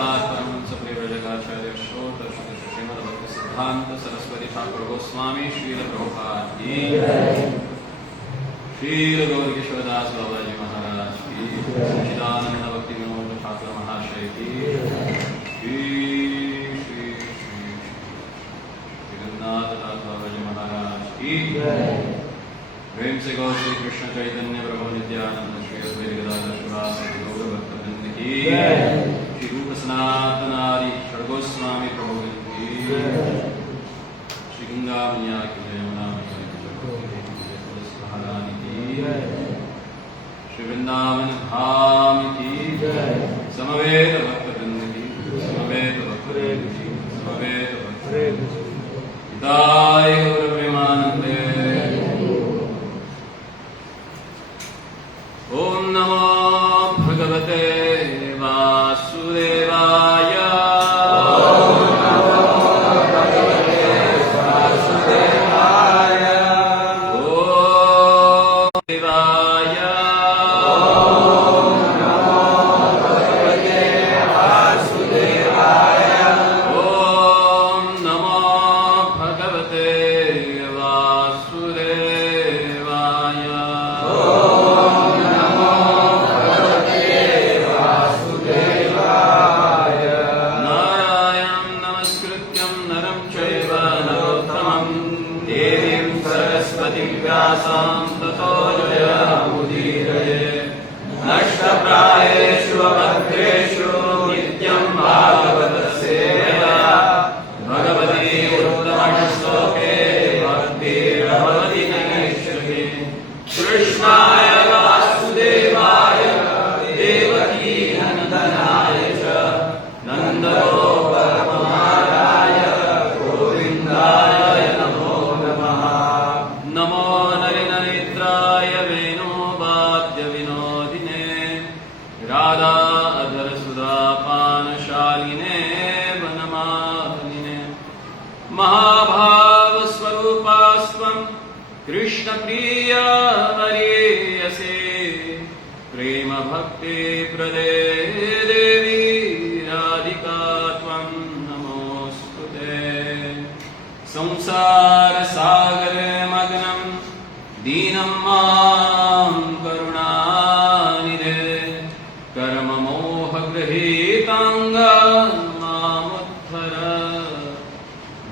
गौड़पाद परमहंस प्रियव्रजकाचार्य श्रोत श्रीमद् भक्ति सिद्धांत सरस्वती ठाकुर गोस्वामी श्रील प्रभुपाद की, श्रील गौर किशोरदास बाबाजी महाराज की, सच्चिदानंद भक्ति विनोद ठाकुर महाशय की, श्री जगन्नाथ दास बाबाजी महाराज की, प्रेम से गौर श्री कृष्ण चैतन्य प्रभु नित्यानंद श्री अद्वैत गदाधर शिवासादि गौर भक्तवृंद की, श्री रूप सनातन आदि षड्गोस्वामी प्रभु की, श्री गंगा मैया की जय, यमुना मैया की जय, तुलसी महारानी की, श्री वृंदावन धाम की जय, समवेत भक्तवृंद की, समवेत भक्तवृंद की, समवेत भक्तवृंद की, हिताय गौर प्रेमानंदे। ओम नमो भगवते वासुदेवाय। ओम नमो भगवते वासुदेवाय। ओम देवाय। ओम नमो भगवते वासुदेवाय। ओम नमो भगवते वासुदेवाय। ततो जयमुदीरये नष्टप्रायेषु अभद्रेषु नित्यं भागवत सेवया भगवती उत्तमश्लोके भक्तिर्भवति नैष्ठिकी। कृष्णाय वासुदेवाय देवकी नन्दनाय च नन्दगोपकुमाराय गोविन्दाय नमो नमः। नमो नरेन्द्राय वेणुवाद्य विनोदिने राधा अधर सुधा पानशालिने वनमालिने महाभाव स्वरूपास्त्वं कृष्ण प्रिय हरियसे प्रेम भक्ति प्रदे देवी राधिका त्वं नमोस्तुते। संसार सागरे मग्नं दीनं मां करुणानिधे कर्ममोहगृहीताङ्ग मामुद्धर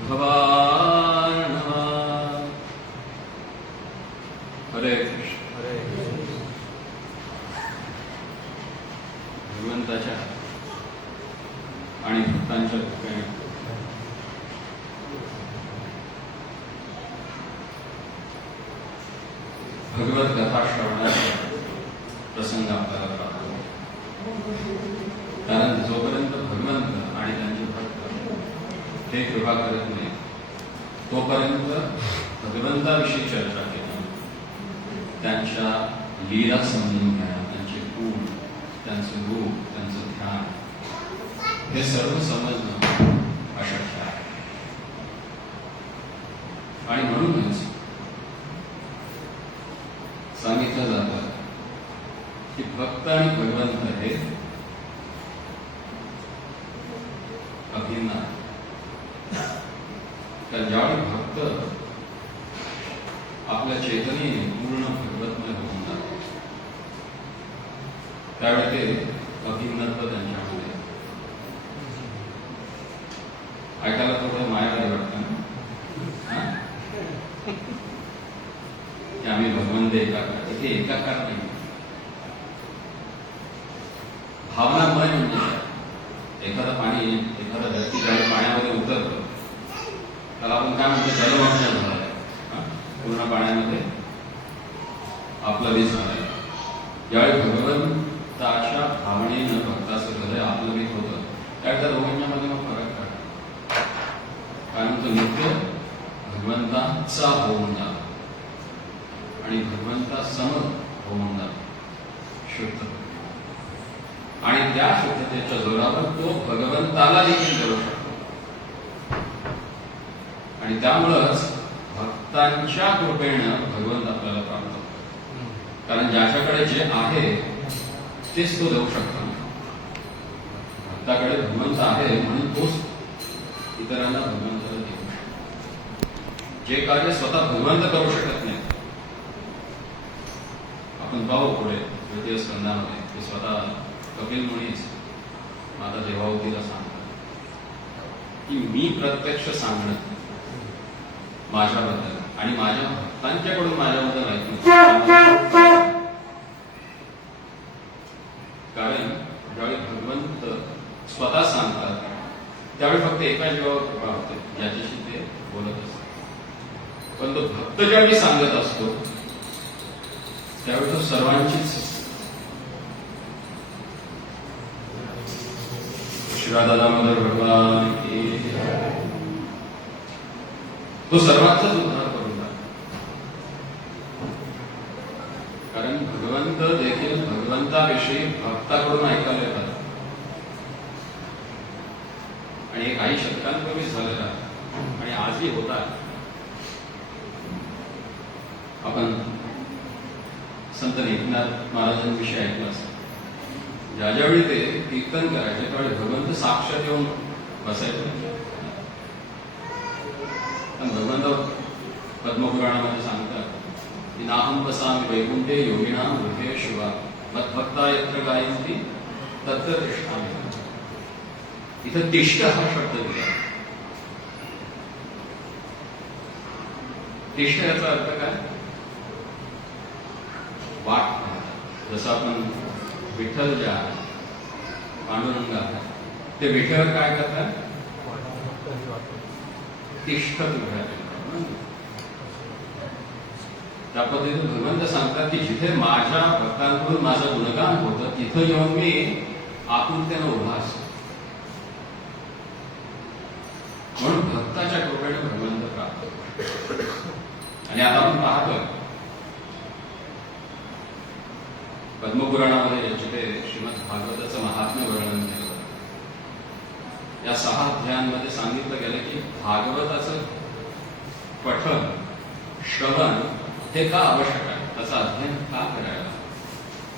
भवार्णव। हरे कृष्ण। हरे भगवंताच्या आणि भक्तांच्या कृपेने भगवत कथा श्रवणाचा प्रसंग आपल्याला प्राप्त होतो। कारण जोपर्यंत भगवंत आणि त्यांचे भक्त हे कृपा करत नाही तोपर्यंत भगवंताविषयी चर्चा केली, त्यांच्या लीला समजून घ्या, त्यांचे गुण, त्यांचे रूप, त्यांचं ध्यान हे सर्व समजणं अशक्य आहे। आणि म्हणूनच सांगितलं जातं की भक्त आणि भगवंत हे अभिन्न आहे। तर ज्यावेळी भक्त आपल्या चेतनेने पूर्ण भगवतमय होऊन जाते त्यावेळी ते अभिन्नत्व त्यांच्यामध्ये ऐकायला थोडं मायावारी वाटतं ना, की आम्ही भगवंत एकाकार, इथे एकाकार नाही, भावनामय म्हणजे एखादं पाणी, एखादा व्यक्ती ज्यावेळी पाण्यामध्ये उतरतो त्याला आपण काय म्हणतो, जलमग्न झालाय, पूर्ण पाण्यामध्ये आप्लवित झालाय। ज्यावेळी भगवंताच्या भावनेनं भक्ताचं हृदय आप्लवित होतं त्यावेळी त्या दोघांच्यामध्ये मग फरक काढतो, कारण तो नित्य भगवंताचा होऊन जातो आणि भगवंता समर होऊन जातो, शुद्ध, आणि त्या शुद्धतेच्या जोरावर तो भगवंताला देखील करू शकतो। आणि त्यामुळंच भक्तांच्या कृपेनं भगवंत आपल्याला प्राप्त होतो, कारण ज्याच्याकडे जे आहे तेच तो देऊ शकतो। भक्ताकडे भगवंत आहे म्हणून तोच इतरांना भगवंताला देऊ शकतो. जे कार्य स्वतः भगवंत करू शकत नाही. आपण पाहू पुढे तृतीय स्कंदामध्ये ते स्वतः कपिल मुनीच माता देवावतीला सांगतात की मी प्रत्यक्ष सांगणं माझ्याबद्दल आणि माझ्या भक्तांच्याकडून माझ्याबद्दल ऐकून, कारण ज्यावेळी भगवंत स्वतः सांगतात त्यावेळी फक्त एका जीवावर कृपा होते ज्याच्याशी ते बोलत असतात. पण तो भक्त ज्यावेळी सांगत असतो त्यावेळी तो सर्वांचीच श्रीदादामोदर भगवान तो सर्वांचाच उद्धार करून टाकतो. कारण भगवंत देखील भगवंताविषयी भक्ताकडून ऐकायला येतात आणि हे काही शतकांपूर्वी झालेलं आहे आणि आजही होतात. आपण संत एकनाथ महाराजांविषयी ऐकलं असतं. ज्या ज्यावेळी ते कीर्तन करायचे त्यावेळी भगवंत साक्षात येऊन बसायचे. पण भगवंत पद्मपुराणामध्ये सांगतात की नाहं वसामि वैकुंठे योगिनां हृदये शिवा मद्भक्ता यत्र गायन्ति तत्र तिष्ठामि. इथं तिष्ठ हा शब्द दिला. तिष्ठ याचा अर्थ काय? वाट. जसं आपण विठ्ठल जे आहे पांडुरंग आहे ते विठ्ठल काय करतात? तिष्ठ उभ्या. त्या पद्धतीने भगवंत सांगतात की जिथे माझ्या भक्तांकडून माझं गुणगान होतं तिथं येऊन मी आपुलतेनं उभा असतो. म्हणून भक्ताच्या कृपेने भगवंत प्राप्त होतो. आणि आता आपण पाहतोय पद्मपुराणामध्ये जिथे श्रीमद भागवताचं महात्म्य वर्णन केलं. या 6 अध्यायांमध्ये सांगितलं गेलं की भागवताचं पठन श्रवण हे का आवश्यक आहे, त्याचं अध्ययन का करायला,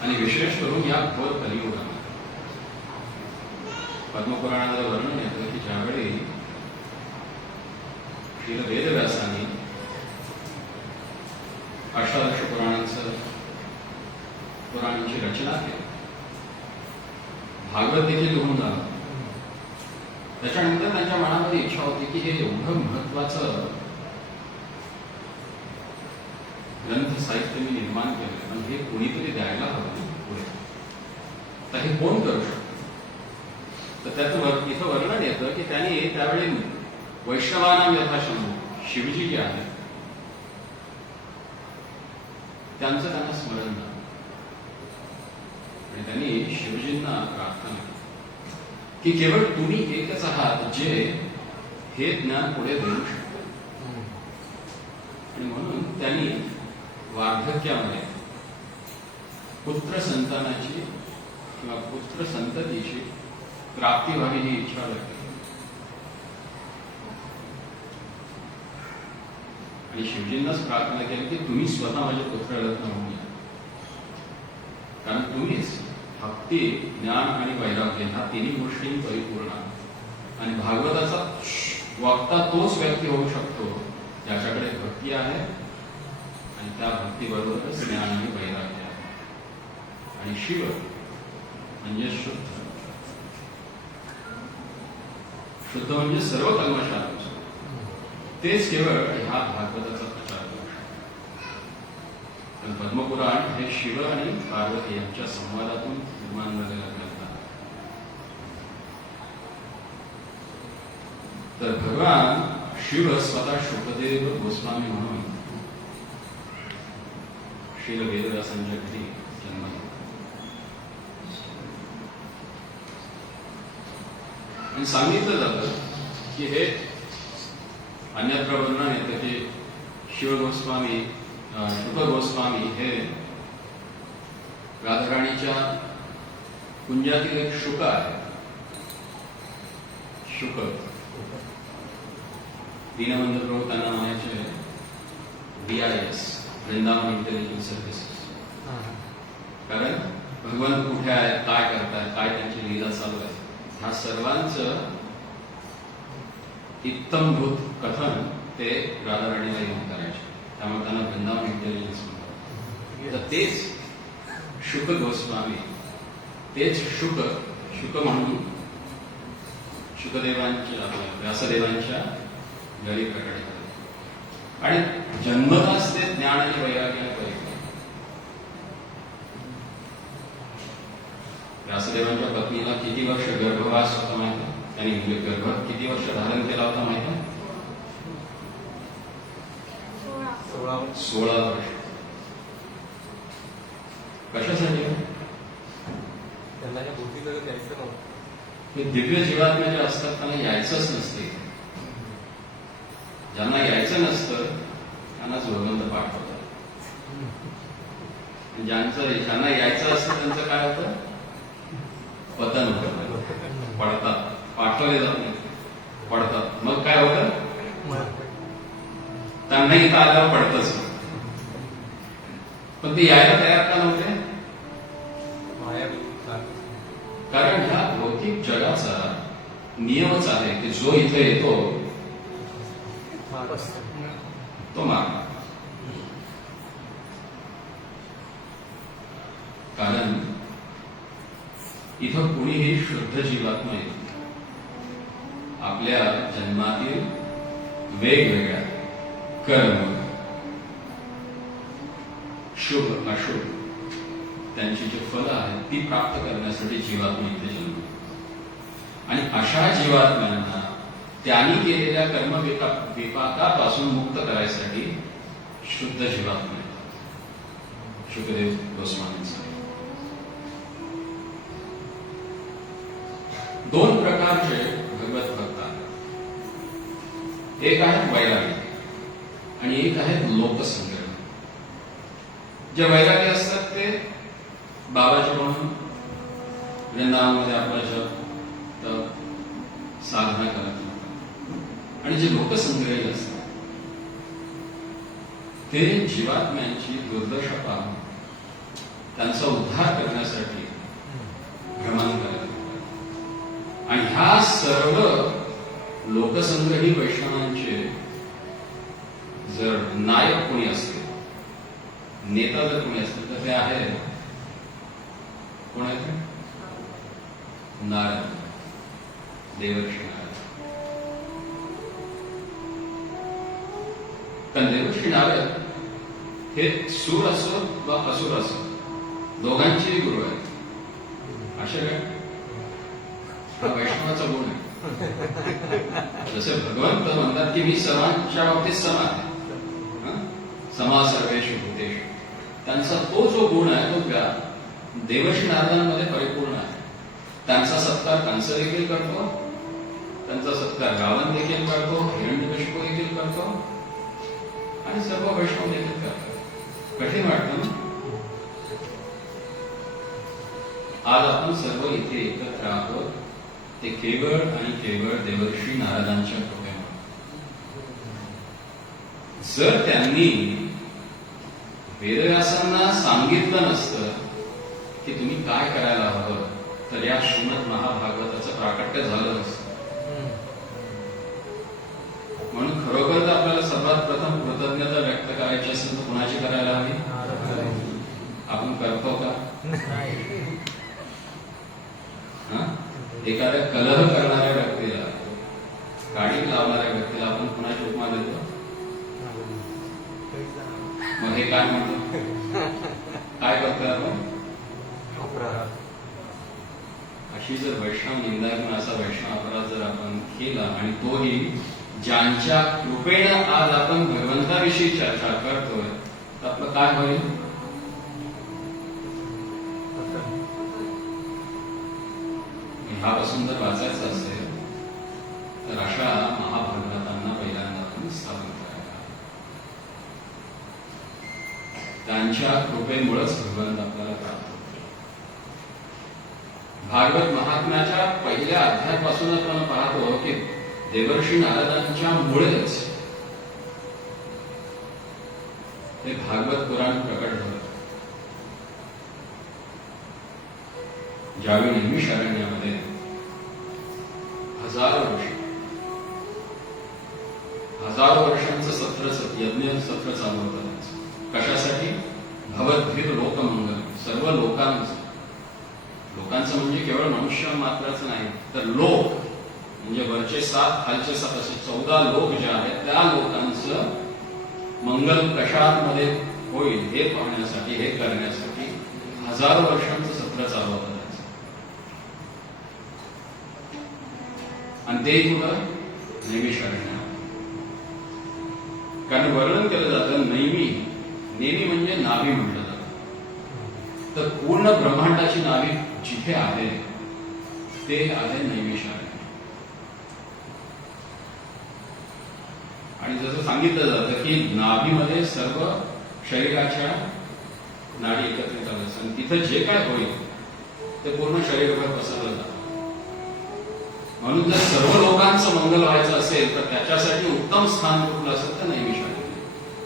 आणि विशेष करून या घोर कलियुगामध्ये पद्मपुराणाचं वर्णन येतं की ज्यावेळी श्री वेदव्यासांनी अष्टादश पुराणांची रचना केली. भागवत देखील लिहून झालं. त्याच्यानंतर त्यांच्या मनामध्ये इच्छा होती की हे एवढं महत्वाचं ग्रंथ साहित्य मी निर्माण केलं, पण हे कोणीतरी द्यायला हवं पुढे. तर हे कोण करू शकतो? तर त्याचं इथं वर्णन येतं की त्यांनी त्यावेळी वैष्णवानां यथा शंभू, शिवजी जे आहेत त्यांचं त्यांना स्मरण झालं आणि त्यांनी शिवजींना प्रार्थना केली की केवळ तुम्ही एकच आहात जे हे ज्ञान पुढे देऊ शकता. आणि म्हणून त्यांनी वार्धक्यामध्ये पुत्र संतानाची किंवा पुत्र संततीची प्राप्ती व्हावी ही इच्छा व्यक्त केली. आणि शिवजींनाच प्रार्थना केली की तुम्ही स्वतः माझे पुत्ररत्न होऊन या, कारण तुम्हीच भक्ती, ज्ञान आणि वैराग्य ह्या तिन्ही गोष्टी परिपूर्ण आहे. आणि भागवताचा वक्ता तोच व्यक्ती होऊ शकतो ज्याच्याकडे भक्ती आहे आणि त्या भक्तीबरोबरच ज्ञान आणि वैराग्य आहे. आणि शिव म्हणजे शुद्ध, शुद्ध म्हणजे सर्व कल्मशापासून. तेच केवळ ह्या भागवताचा प्रचार करू शकतो. पण पद्मपुराण हे शिव आणि पार्वती यांच्या संवादातून निर्माण झालेला ग्रंथ आहे. तर भगवान शिव स्वतः शुकदेव गोस्वामी म्हणून श्रील वेदव्यासांच्या घरी जन्म घेतला. आणि सांगितलं जातं की हे अन्यत्र वर्णन येतं की शिव गोस्वामी, शुक गोस्वामी हे राधाराणीच्या कुंजातील एक शुक आहे. शुक दीनबंधू प्रभू त्यांना म्हणायचे DIS, वृंदावन इंटेलिजन्स सर्व्हिसेस. कारण भगवान कुठे आहे, काय करताय, काय त्यांची लीला चालू आहे ह्या सर्वांचं इत्तमभूत कथन ते राधाराणीला येऊन करायचे. त्यामुळे त्यांना वृंदावन इंटेलिजन्स म्हणतात. तर तेच शुक गोस्वामी, तेच शुक म्हणून शुकदेवांच्या व्यासदेवांच्या घरी प्रकट झाले आणि जन्मताच ते ज्ञान आणि वैराग्याने परिपूर्ण. व्यासदेवांच्या पत्नीला किती वर्ष गर्भवास होता माहिती? त्यांनी म्हणजे गर्भ किती वर्ष धारण केला होता माहिती? 16 वर्ष. कशासाठी? त्यांना या बुद्धीकडे द्यायचं नव्हतं. हे दिव्य जीवात्मे जे असतात त्यांना यायचंच नसते. ज्यांना यायचं नसतं त्यांनाच भगवंत पाठवतात. ज्यांना यायचं असतं त्यांचं काय होतं? पतन होतं, पडतात. पाठवले जात नाही, पडतात. मग काय होतं? त्यांना इथं आल्यावर पडतच. पण ते यायला तयार का नव्हते? कारण ह्या भौतिक जगाचा नियमच आहे की जो इथे येतो तो मार्ग. कारण इथं कुणीही शुद्ध जीवात्मा येतो. आपल्या जन्मातील वेगवेगळ्या कर्म, शुभ अशुभ, त्यांची जी फलं आहेत ती प्राप्त करण्यासाठी जीवात्मा इथे जन्म. आणि अशा जीवात्म्यांना त्यांनी केलेल्या कर्म विपाकापासून मुक्त करायसाठी शुद्ध जीवात्मा येतात. शुकदेव गोस्वामींचा 2 प्रकारचे भगवत भक्त आहेत. एक आहे वैरागी आणि एक आहे लोकसंग्रह. जे वैरागी असतात ते बाबाजी म्हणून वृंदावनमध्ये आपल्या साधना करत राहतात. आणि जे लोकसंग्रही असतात ते जीवात्म्यांची दुर्दशा पाहून त्यांचा उद्धार करण्यासाठी भ्रमण करत. आणि ह्या सर्व लोकसंग्रही वैष्णवांचे जर नायक कोणी असतील, नेता जर कोणी असतील तर ते आहे कोण आहे? नारद, देवर्षी नारद. कारण देवर्षी नारद हे सूर असो वा असुर असो दोघांचेही गुरु आहेत. अशा काय हा वैष्णवाचा गुण आहे. जसे भगवंत म्हणतात की मी सर्वांच्या बाबतीत समान आहे, समा सर्वेषु भूतेषु. त्यांचा तो जो गुण आहे तो देवर्षी नारदांमध्ये परिपूर्ण आहे. त्यांचा सत्कार कंस देखील करतो, त्यांचा सत्कार रावण देखील करतो, हिरण्यकशिपू देखील करतो आणि सर्व वैष्णव देखील करतात. कठीण वाटतं ना? आज आपण सर्व इथे एकत्र आहोत ते केवळ आणि केवळ देवर्षी नारदांच्या कृपेमुळे. जर त्यांनी वेदव्यासांना सांगितलं नसतं की तुम्ही काय करायला हवं तर या श्रीमद महाभागवताचं प्राकट्य झालं नसतं. म्हणून खरोखर तर आपल्याला सर्वात प्रथम कृतज्ञता व्यक्त करायची असेल तर कुणाची करायला हवी? आपण करतो का? एखाद्या कलह करणाऱ्या व्यक्तीला, गाडी लावणाऱ्या व्यक्तीला आपण कुणाची उपमा देतो? मग हे काय म्हणतो? काय करतोय आपण? अशी जर वैष्णव निंदा किंवा असा वैष्णव अपराध जर आपण केला आणि तोही ज्यांच्या कृपेनं आज आपण भगवंताविषयी चर्चा करतोय तर आपलं काय होईल? ह्यापासून जर वाचायचं असेल तर अशा महाभागवतांना पहिल्यांदा आपण स्थापन करायला. त्यांच्या कृपेमुळेच भगवंत आपल्याला प्राप्त होतो. भागवत महात्म्याच्या पहिल्या अध्यायापासून आपण पाहतो की देवर्षी नारदांच्या मुळेच हे भागवत पुराण प्रकट झालं. ज्यावेळी निमिषारण्यामध्ये हजारो वर्षांचं यज्ञ सत्र चालू होतं. कशासाठी? भवद्भिर लोकमंगल, सर्व लोकांचं म्हणजे केवळ मनुष्य मात्राचं नाही, तर लोक म्हणजे वरचे 7 खालचे 7 असे 14 लोक जे आहेत त्या लोकांचं मंगल कशामध्ये होईल हे पाहण्यासाठी, हे करण्यासाठी हजारो वर्षांचं सत्र चालू होतं. आणि ते तुला नैमिषारण्य, कारण वर्णन केलं जातं नेमी म्हणजे नाभी म्हटलं जातं. तर पूर्ण ब्रह्मांडाची नाभी जिथे आहे ते आहे नैमिषारण्य. आणि जसं सांगितलं जातं की नाभीमध्ये सर्व शरीराच्या नाडी एकत्रित आल्या आणि तिथं जे काय होईल ते पूर्ण शरीरभर पसरलं जातं. म्हणून जर सर्व लोकांचं मंगल व्हायचं असेल तर त्याच्यासाठी उत्तम स्थान कुठलं असेल तर नैमिषारण्य.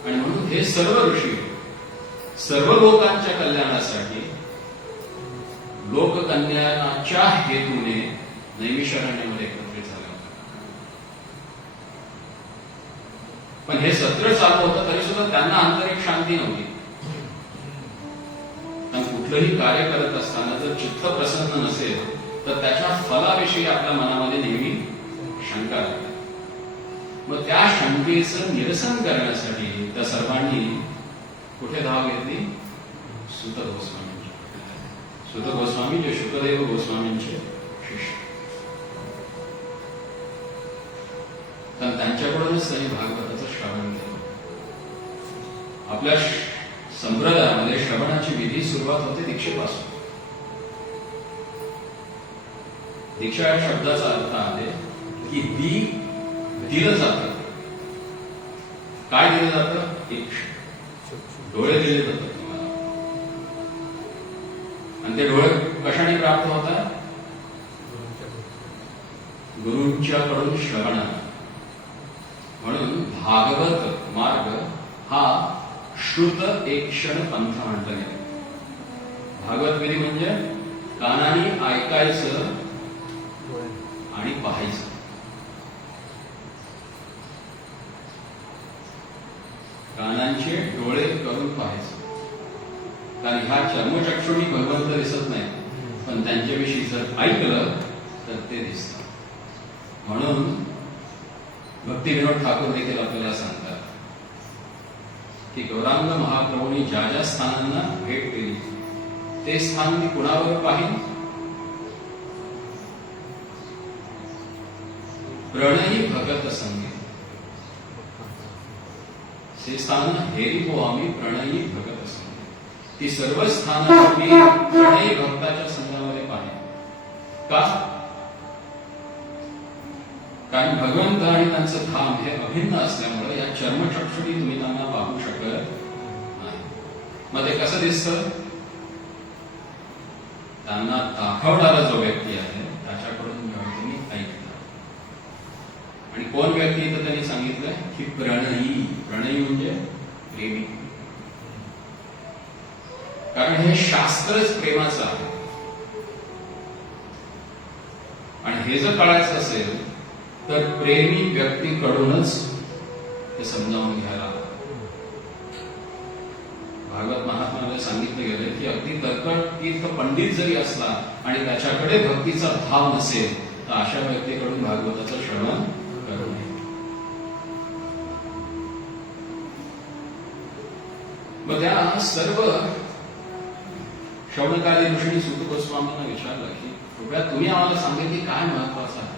आणि म्हणून हे सर्व ऋषी सर्व लोकांच्या कल्याणासाठी लोककल्याणाच्या हेतूने नैमिषारण्यामध्ये एकत्रित झाले होते. पण हे सत्र चालू होतं तरी सुद्धा त्यांना आंतरिक शांती नव्हती. आणि कुठलंही कार्य करत असताना जर चित्त प्रसन्न नसेल तर त्याच्या फलाविषयी आपल्या मनामध्ये नेहमी शंका लागते. मग त्या शंकेचं निरसन करण्यासाठी त्या सर्वांनी कुठे धाव घेतली? सुत गोस्वामींची. सुत गोस्वामी जे शुकदेव गोस्वामींचे शिष्य, तर त्यांच्याकडूनच त्यांनी भागवताचं श्रवण केलं. आपल्या संप्रदायामध्ये श्रवणाची विधी सुरुवात होते दीक्षेपासून. दीक्षा या शब्दाचा अर्थ आहे की दिलं जातं. काय दिलं जातं? एक डोळे दिले जातात तुम्हाला. आणि ते डोळे कशाने प्राप्त होतात? गुरूंच्याकडून श्रवण. म्हणून भागवत मार्ग हा श्रुत एकक्षण पंथ म्हटलं गेलं. भागवत विधी म्हणजे कानाने ऐकायचं आणि पाहायचं. कानांचे डोळे करून पाहायचं. कारण ह्या चर्मचक्षुणी भगवंत दिसत नाही, पण त्यांच्याविषयी जर ऐकलं तर ते दिसतं. म्हणून भक्तिविनोद ठाकूर देखील आपल्याला सांगतात की गौरांग महाप्रभूंनी ज्या ज्या स्थानांना भेट दिली ते स्थान मी कुणावर पाहिन? प्रणयी भगत संगे. हे स्थान हेरी हो आम्ही प्रणयी भगत संगे. ती सर्व स्थानं मी प्रणयी भक्ताच्या संघामध्ये पाहिन. का? कारण भगवंत आणि त्यांचं धाम हे अभिन्न असल्यामुळे या चर्मचक्षुणी तुम्ही त्यांना पाहू शकत नाही. मग ते कसं दिसतं? त्यांना दाखवणारा जो व्यक्ती आहे त्याच्याकडून तुम्ही ऐकता. आणि कोण व्यक्ती तर त्यांनी सांगितलंय की प्रणयी. प्रणयी म्हणजे प्रेमी. कारण हे शास्त्रच प्रेमाचं आहे. आणि हे जर कळायचं असेल तर प्रेमी व्यक्तीकडूनच ते समजावून घ्यायला. भागवत महात्म्यामध्ये सांगितलं गेलं की अगदी तर्कतीर्थ पंडित जरी असला आणि त्याच्याकडे भक्तीचा भाव नसेल तर अशा व्यक्तीकडून भागवताचं श्रवण करू नये. मग त्या सर्व श्रवणकाली ऋषींनी सुत गोस्वामींना विचारलं की कृपया तुम्ही आम्हाला सांगेल की काय महत्वाचं आहे.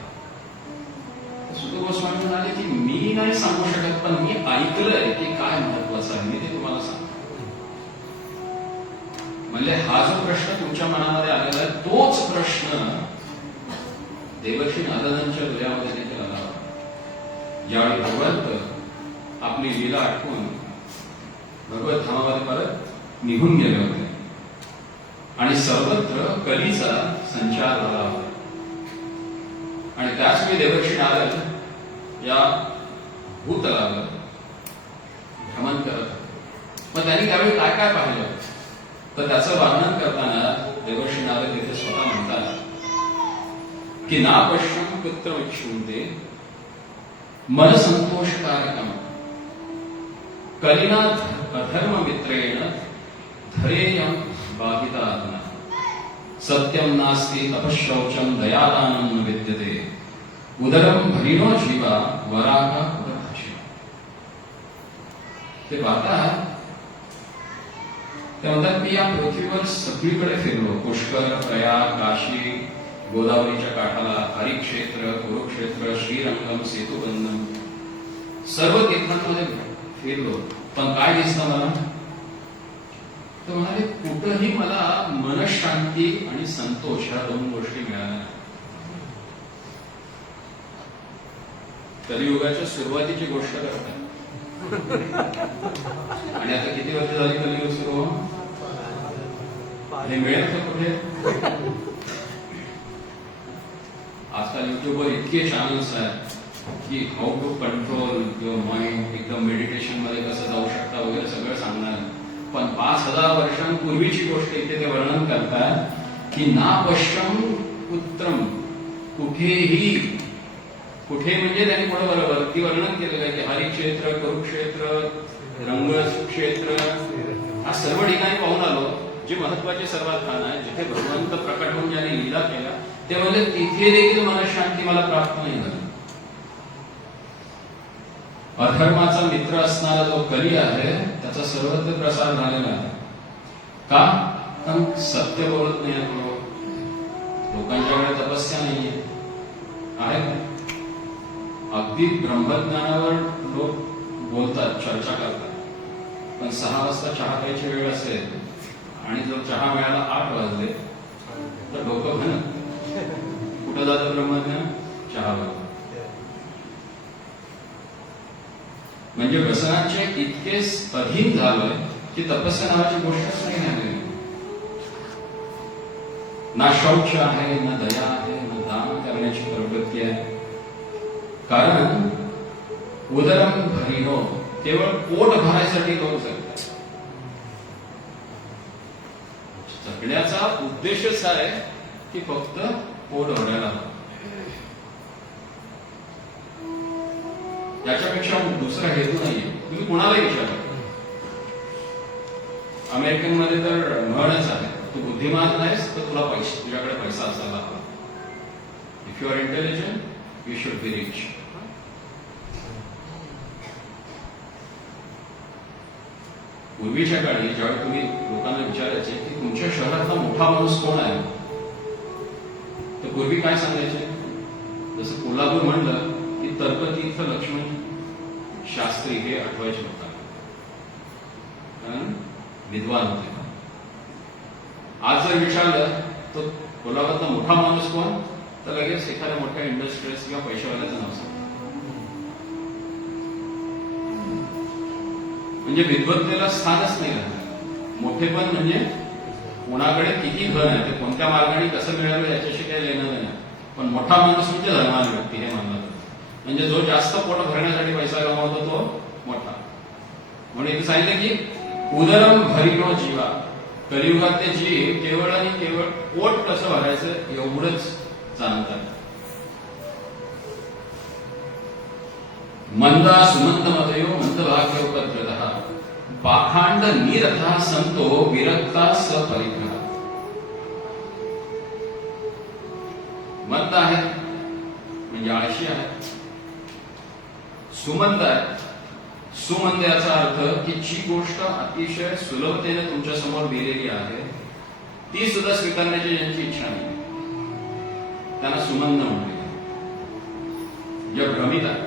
सुत गोस्वामी म्हणाले की मी नाही सांगू शकत, पण मी ऐकलंय की काय महत्वाचं आहे, मी ते तुम्हाला सांगतो. म्हणजे हा जो प्रश्न तुमच्या मनामध्ये आलेला आहे तोच प्रश्न देवर्षी नारदांच्या हृदयामध्ये देखील आला. ज्यावेळी भगवंत आपली लीला आठवून भगवत धामामध्ये परत निघून गेले होते आणि सर्वत्र कलीचा संचार झाला होता. आणि त्याच वेळी देवर्षी नारद या भूतलावर भ्रमण करत. मग त्यांनी त्यावेळी काय काय पाहिलं तर त्याचं वर्णन करताना देवर्षी नारद इथे स्वतः म्हणतात की नापश्यम पुत्रमिच्छन्ते मनसंतोषकारकम् कलिना अधर्ममित्रेण धरेयं बाधितात्मना सत्यं नास्ति तपश्शौचं दयादानं न विद्यते उदरं भरिणो जीवा वराह उदरभाषी. ते पाहता ते म्हणतात की या पृथ्वीवर सगळीकडे फिरलो. पुष्कर, प्रयाग, काशी, गोदावरीच्या काठाला, हरिक्षेत्र, कुरुक्षेत्र, श्रीरंगम, सेतुबंधम सर्व तीर्थांमध्ये फिरलो. पण काय दिसतं मला? तर म्हणाले कुठंही मला मनशांती आणि संतोष ह्या दोन गोष्टी मिळाल्या. कलियुगाच्या सुरुवातीची गोष्ट करतात आणि आता किती वर्ष झाली कलियुग सुरू? हे मिळेल का कुठे? आजकाल युट्यूबवर इतके चॅनल्स आहेत की how to control your mind, एकदम मेडिटेशन मध्ये कसं जाऊ शकता वगैरे सगळं सांगणार. पण 5000 वर्षांपूर्वीची गोष्ट इथे ते वर्णन करतात की ना पश्यम पुत्रम, कुठेही, कुठे म्हणजे त्यांनी बरोबर ती वर्णन केलेलं आहे की हरिक्षेत्र, कुरुक्षेत्र, रंगक्षेत्र हा सर्व ठिकाणी पाहून आलो. जे महत्वाचे सर्वात स्थान आहे जिथे भगवंत प्रकट होऊन ज्याने लीला केला ते म्हणजे तिथे देखील मनशांती मला प्राप्त नाही झाली. अधर्माचा मित्र असणारा जो कली आहे त्याचा सर्वत्र प्रसार झालेला आहे. का? कारण सत्य बोलत नाही लोक. लोकांच्याकडे तपस्या नाहीये आहे का? अगदी ब्रह्मज्ञानावर लोक बोलतात, चर्चा करतात, पण 6 वाजता चहा प्यायची वेळ असेल आणि जर चहा मिळाला 8 वाजले तर डोकं म्हणत कुठं जातं ब्रह्मज्ञान? चहावर. म्हणजे व्यसनाचे इतके अधीन झालोय की तपस्या नावाची गोष्टच नाही राहिलेली. ना शौच आहे, ना दया आहे, ना दान करण्याची प्रवृत्ती आहे. कारण उदरम भरिणो, केवळ पोट भरायसाठी लोक जगतात. जगण्याचा उद्देशच आहे की फक्त पोट भरायला. त्याच्यापेक्षा दुसरा हेतू नाहीये. तुम्ही कुणालाही विचारा, अमेरिकन मध्ये तर म्हणच आहे, तू बुद्धिमान नाहीस तर तुला पैसे, तुझ्याकडे पैसा असायला हवा. If you are intelligent you should be rich. पूर्वीच्या काळी ज्यावेळी तुम्ही लोकांना विचारायचे की तुमच्या शहरातला मोठा माणूस कोण आहे, तर पूर्वी काय सांगायचे? जसं कोल्हापूर म्हणलं की तर्कतीर्थ लक्ष्मण शास्त्री हे आठवायचे लोकांना, कारण विद्वान होते. आज जर विचारलं तर कोल्हापूरचा मोठा माणूस कोण, तर लगेच एखाद्या मोठ्या इंडस्ट्रीज किंवा पैशावाल्याचं नाव सांगतो. म्हणजे विद्वत्तेला स्थानच नाही राहणार. मोठेपण म्हणजे कोणाकडे किती धन आहे, ते कोणत्या मार्गाने कसं मिळालं याच्याशी काही लेणं नाही. पण मोठा माणूस म्हणजे धर्मान व्यक्ती हे मानलं जातं. म्हणजे जो जास्त पोट भरण्यासाठी पैसा कमावतो तो मोठा. म्हणून इथे सांगितलं की उदरम भरिणो जीवा, कलियुगात ते जीव केवळ आणि केवळ पोट कसं भरायचं एवढंच जाणतात. मंदा सुमंत मदयो मंदभाग्योपद्रतः पाखांड निरथा संतो विरक्ता सपरिग्रह. मंद आहे म्हणजे आळशी आहे, सुमंत आहे. सुमंत याचा अर्थ की जी गोष्ट अतिशय सुलभतेने तुमच्या समोर दिलेली आहे ती सुद्धा स्वीकारण्याची ज्यांची इच्छा नाही त्यांना सुमंत म्हणते. जे भ्रमित आहे.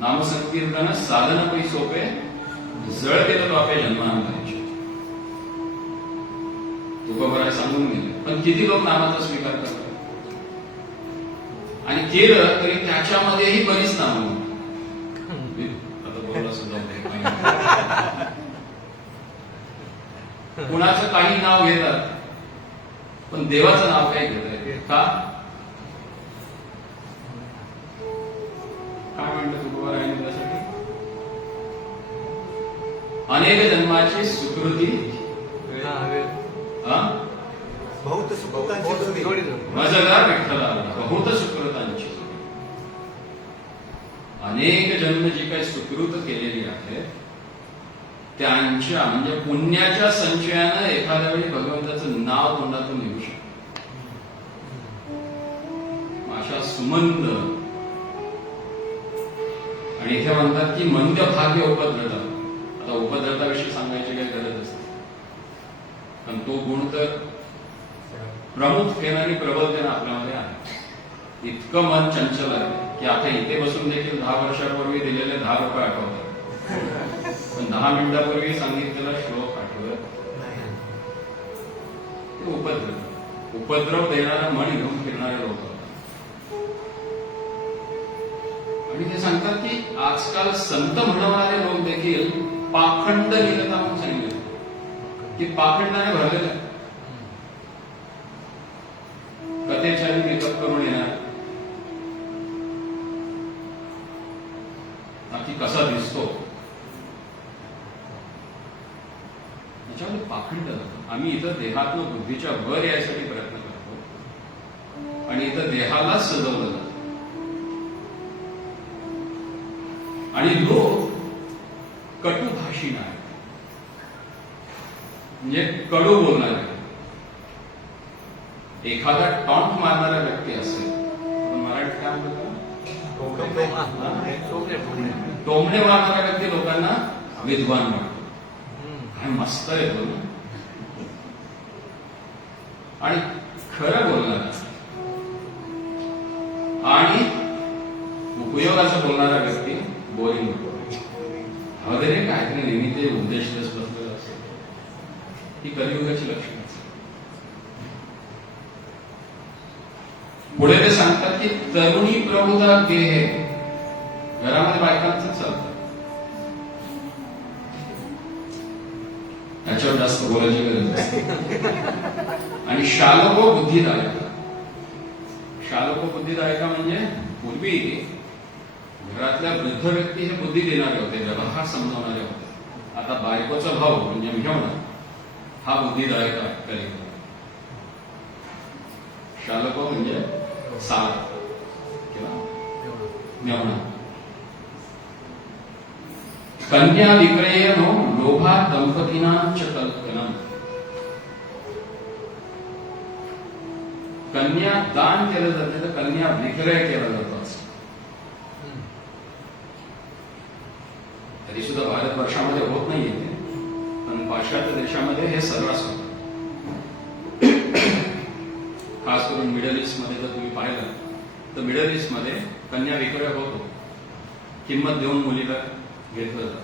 नामसंकीर्तन साधन पै सोपे जळ केलं बापे जन्मांतराचे. तुकोबराय सांगून गेले. पण किती लोक नामाचा स्वीकार करतात आणि केलं तरी त्याच्यामध्येही बरीच नामं. आता बोलला सुद्धा कुणाचं काही नाव घेतात पण देवाचं नाव काय घेत आहे का? काय म्हणलं तुकोबराय त्यासाठी? अनेक जन्माची सुकृती मजदार विठ्ठला बहुत सुकृतांची अनेक जन्म जी काही सुकृत केलेली आहेत त्यांच्या म्हणजे पुण्याच्या संचयानं एखाद्या वेळी भगवंताचं नाव तोंडातून निघू शकतं. अशा सुमंद आणि इथे म्हणतात की मंद भाग्य उपद्रता. आता उपद्रताविषयी सांगायची काही गरज असते पण तो गुण तर प्रमुखतेनं आणि प्रबलतेनं आपल्यामध्ये आहे. इतकं मन चंचल आहे की आता इथे बसून देखील 10 वर्षापूर्वी दिलेले 10 रुपये आठवतात पण 10 मिनिटापूर्वी सांगितलेला श्लोक आठवत नाही. ते उपद्रव देणारा मन घेऊन फिरणारे लोक आणि ते सांगतात की आजकाल संत म्हणणारे लोक देखील पाखंड लीलता म्हणून सांगितलं की पाखंडाने भरलेलं आहे. कथेच्या मेकअप करून येणार की कसा दिसतो त्याच्यामध्ये पाखंड. आम्ही इथं देहातून बुद्धीच्या वर यायसाठी प्रयत्न करतो आणि इथं देहालाच सजवलं जातं आणि लोक कटुभाषी नाही म्हणजे कडू बोलणारे. एखादा टॉन्ट मारणारा व्यक्ती असेल मराठीत काय म्हणतात टोमणे मारणारा व्यक्ती लोकांना विद्वान म्हणतो. काय मस्त येतो ना. आणि खरं बोलणारा आणि उपयोगाचं बोलणारा व्यक्ती बोरिंग होतो. वगैरे काहीतरी नेहमी उद्देश बसलेला असेल ही कलियुगाची लक्षणं. पुढे ते सांगतात की तरुणी प्रभुता गेह घरामध्ये बायकांचं चालतं. त्याच्यावर जास्त बोलायची गरज नाही. आणि शालको बुद्धिदायका. शालको बुद्धिदायका म्हणजे पूर्वी घरातल्या वृद्ध व्यक्ती हे बुद्धी देणारे होते, व्यवहार समजावणारे होते. आता बायकोचा भाव म्हणजे मिळवणं हा बुद्धिदायक आहे. शालको म्हणजे साल किंवा मेवणा. कन्या विक्रयनो लोभा दंपतीनांच कल्पना. कन्या दान केलं जाते तर कन्या विक्रय केला जातो. तरी सुद्धा भारतवर्षामध्ये होत नाहीये पण पाश्चात्य देशामध्ये हे सर्रास होतं. खास करून मिडल ईस्ट मध्ये जर तुम्ही पाहिलं तर मिडल ईस्ट मध्ये कन्या विक्रय होतो. किंमत देऊन मुलीला घेतलं जातं.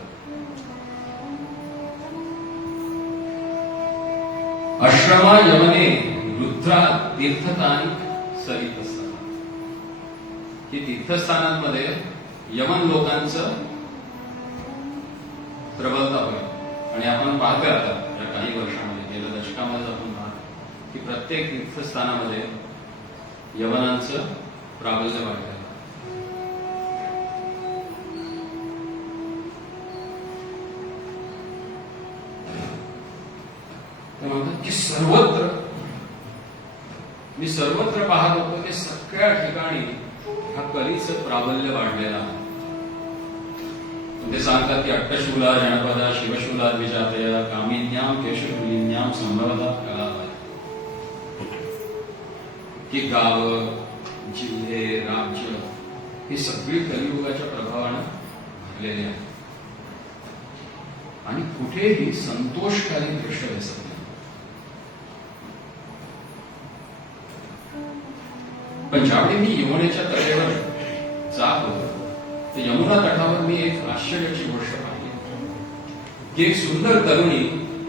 आश्रमा यमने रुद्रा तीर्थस्थानी सरित असतात. ही तीर्थस्थानांमध्ये यमन लोकांचं प्रबलता होईल. आणि आपण पाहतोय आता या काही वर्षामध्ये गेल्या दशकामध्ये आपण पाहतो की प्रत्येक तीर्थस्थानामध्ये यवनांचं प्राबल्य वाढलं. ते म्हणतात की मी सर्वत्र पाहत होतो की सगळ्या ठिकाणी हा कलीचं प्राबल्य वाढलेला आहे. ते सांगतात की अट्टशूला जनपदा शिवशूला द्विजातया कामिन्याम केशुलिन्याम संभवतात कला. की गाव जिल्हे राज्य ही सगळी कलियुगाच्या प्रभावानं भरलेली आहे आणि कुठेही संतोषकारी दृश्य दिसत नाही. पण ज्यावेळी मी यमुनेच्या तटेवर जात होतो तर यमुना तटावर मी एक आश्चर्याची गोष्ट पाहिली की एक सुंदर तरुणी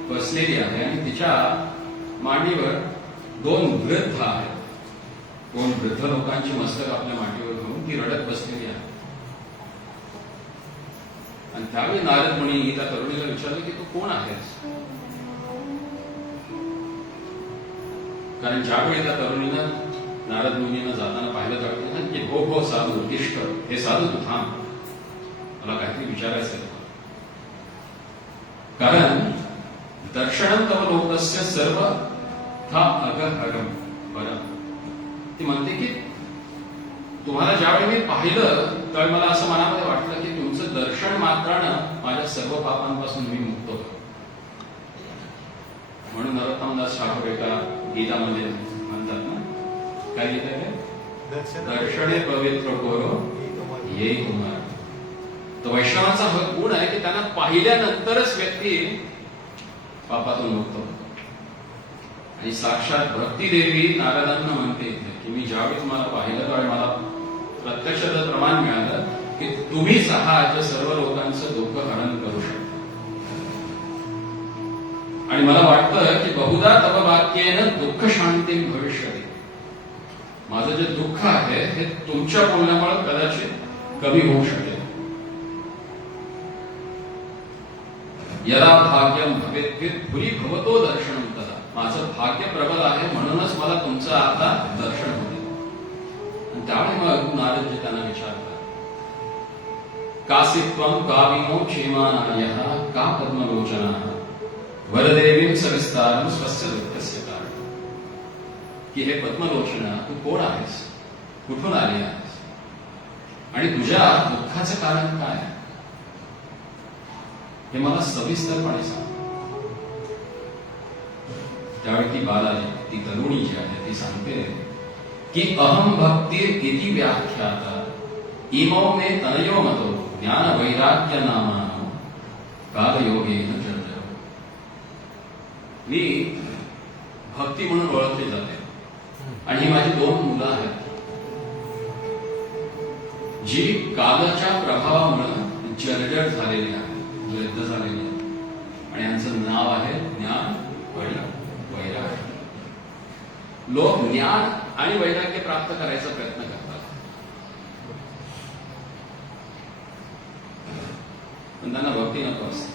बसलेली आहे आणि तिच्या मांडीवर 2 वृद्ध आहेत. 2 वृद्ध लोकांची मस्तक आपल्या मांडीवर घेऊन ती रडत बसलेली आहे. आणि त्यावेळी नारद मुनी त्या तरुणीला विचारले की तू कोण आहेस. कारण ज्यावेळी त्या तरुणीनं नारद मुनींना जाताना पाहिलं जातं की हो हो साधू उत्तिष्ठ, हे साधू तू थांब, मला काहीतरी विचारायचं. कारण दर्शनं तव लोकस्य सर्व था अगहरम. ती म्हणते की तुम्हाला ज्यावेळी मी पाहिलं त्यावेळी मला असं मनामध्ये वाटलं की तुमचं दर्शन मात्रानं माझ्या सर्व पापांपासून मी मुक्त होतो. म्हणून नरोत्तमदास ठाकूर एका गीतामध्ये म्हणतात ना, काय गीत आहे? दर्शने पवित्र कोरो येई कुमार. तर वैष्णवाचा हा गुण आहे की त्यांना पाहिल्यानंतरच व्यक्ती पापातून मुक्त होतो. आणि साक्षात भक्ती देवी नारदांना म्हणते की मी ज्यावेळी तुम्हाला पाहिलं त्यावेळी मला प्रत्यक्षाचं प्रमाण मिळालं की तुम्हीच आहात जे सर्व लोकांचं दुःख हरण करू शकता. आणि मला वाटतं की बहुधा तव वाक्येन दुःख शांती भविष्यति. माझं जे दुःख आहे हे तुमच्या बोलण्यामुळे कदाचित कमी होऊ शकेल. यदा भाग्यम भवेत् भुरी भवतो दर्शनम तदा. माझं भाग्य प्रबल आहे म्हणूनच मला तुमचं आता दर्शन होते. आणि त्यावेळी मग नारदजी त्यांना विचारतात, कासित्वं काविनो क्षेमानायः का पद्मलोचनाः वरदेवीं सविस्तारं स्वस्य दुःखस्य कारण. की हे पद्मलोचना, तू कोण आहेस, कुठून आली आहेस आणि तुझ्या दुःखाचं कारण काय आहे हे मला सविस्तरपणे सांग. त्यावेळी ती बाल आली, ती तरुणी जी आहे ती सांगते की अहम भक्तीर इति व्याख्याता इमो मे तनयो मतो ज्ञान वैराग्य नामानो कालयोगेन जर्जरो. मी भक्ती म्हणून ओळखली जाते आणि ही माझी 2 मुलं आहेत जी कालाच्या प्रभावामुळे जर्जर झालेली आहेत, वृद्ध झालेली आहेत. आणि यांचं नाव आहे ज्ञान आणि वैराग्य. लोक ज्ञान आणि वैराग्य प्राप्त करायचा प्रयत्न करतात, पण त्यांना भक्ती नको असते.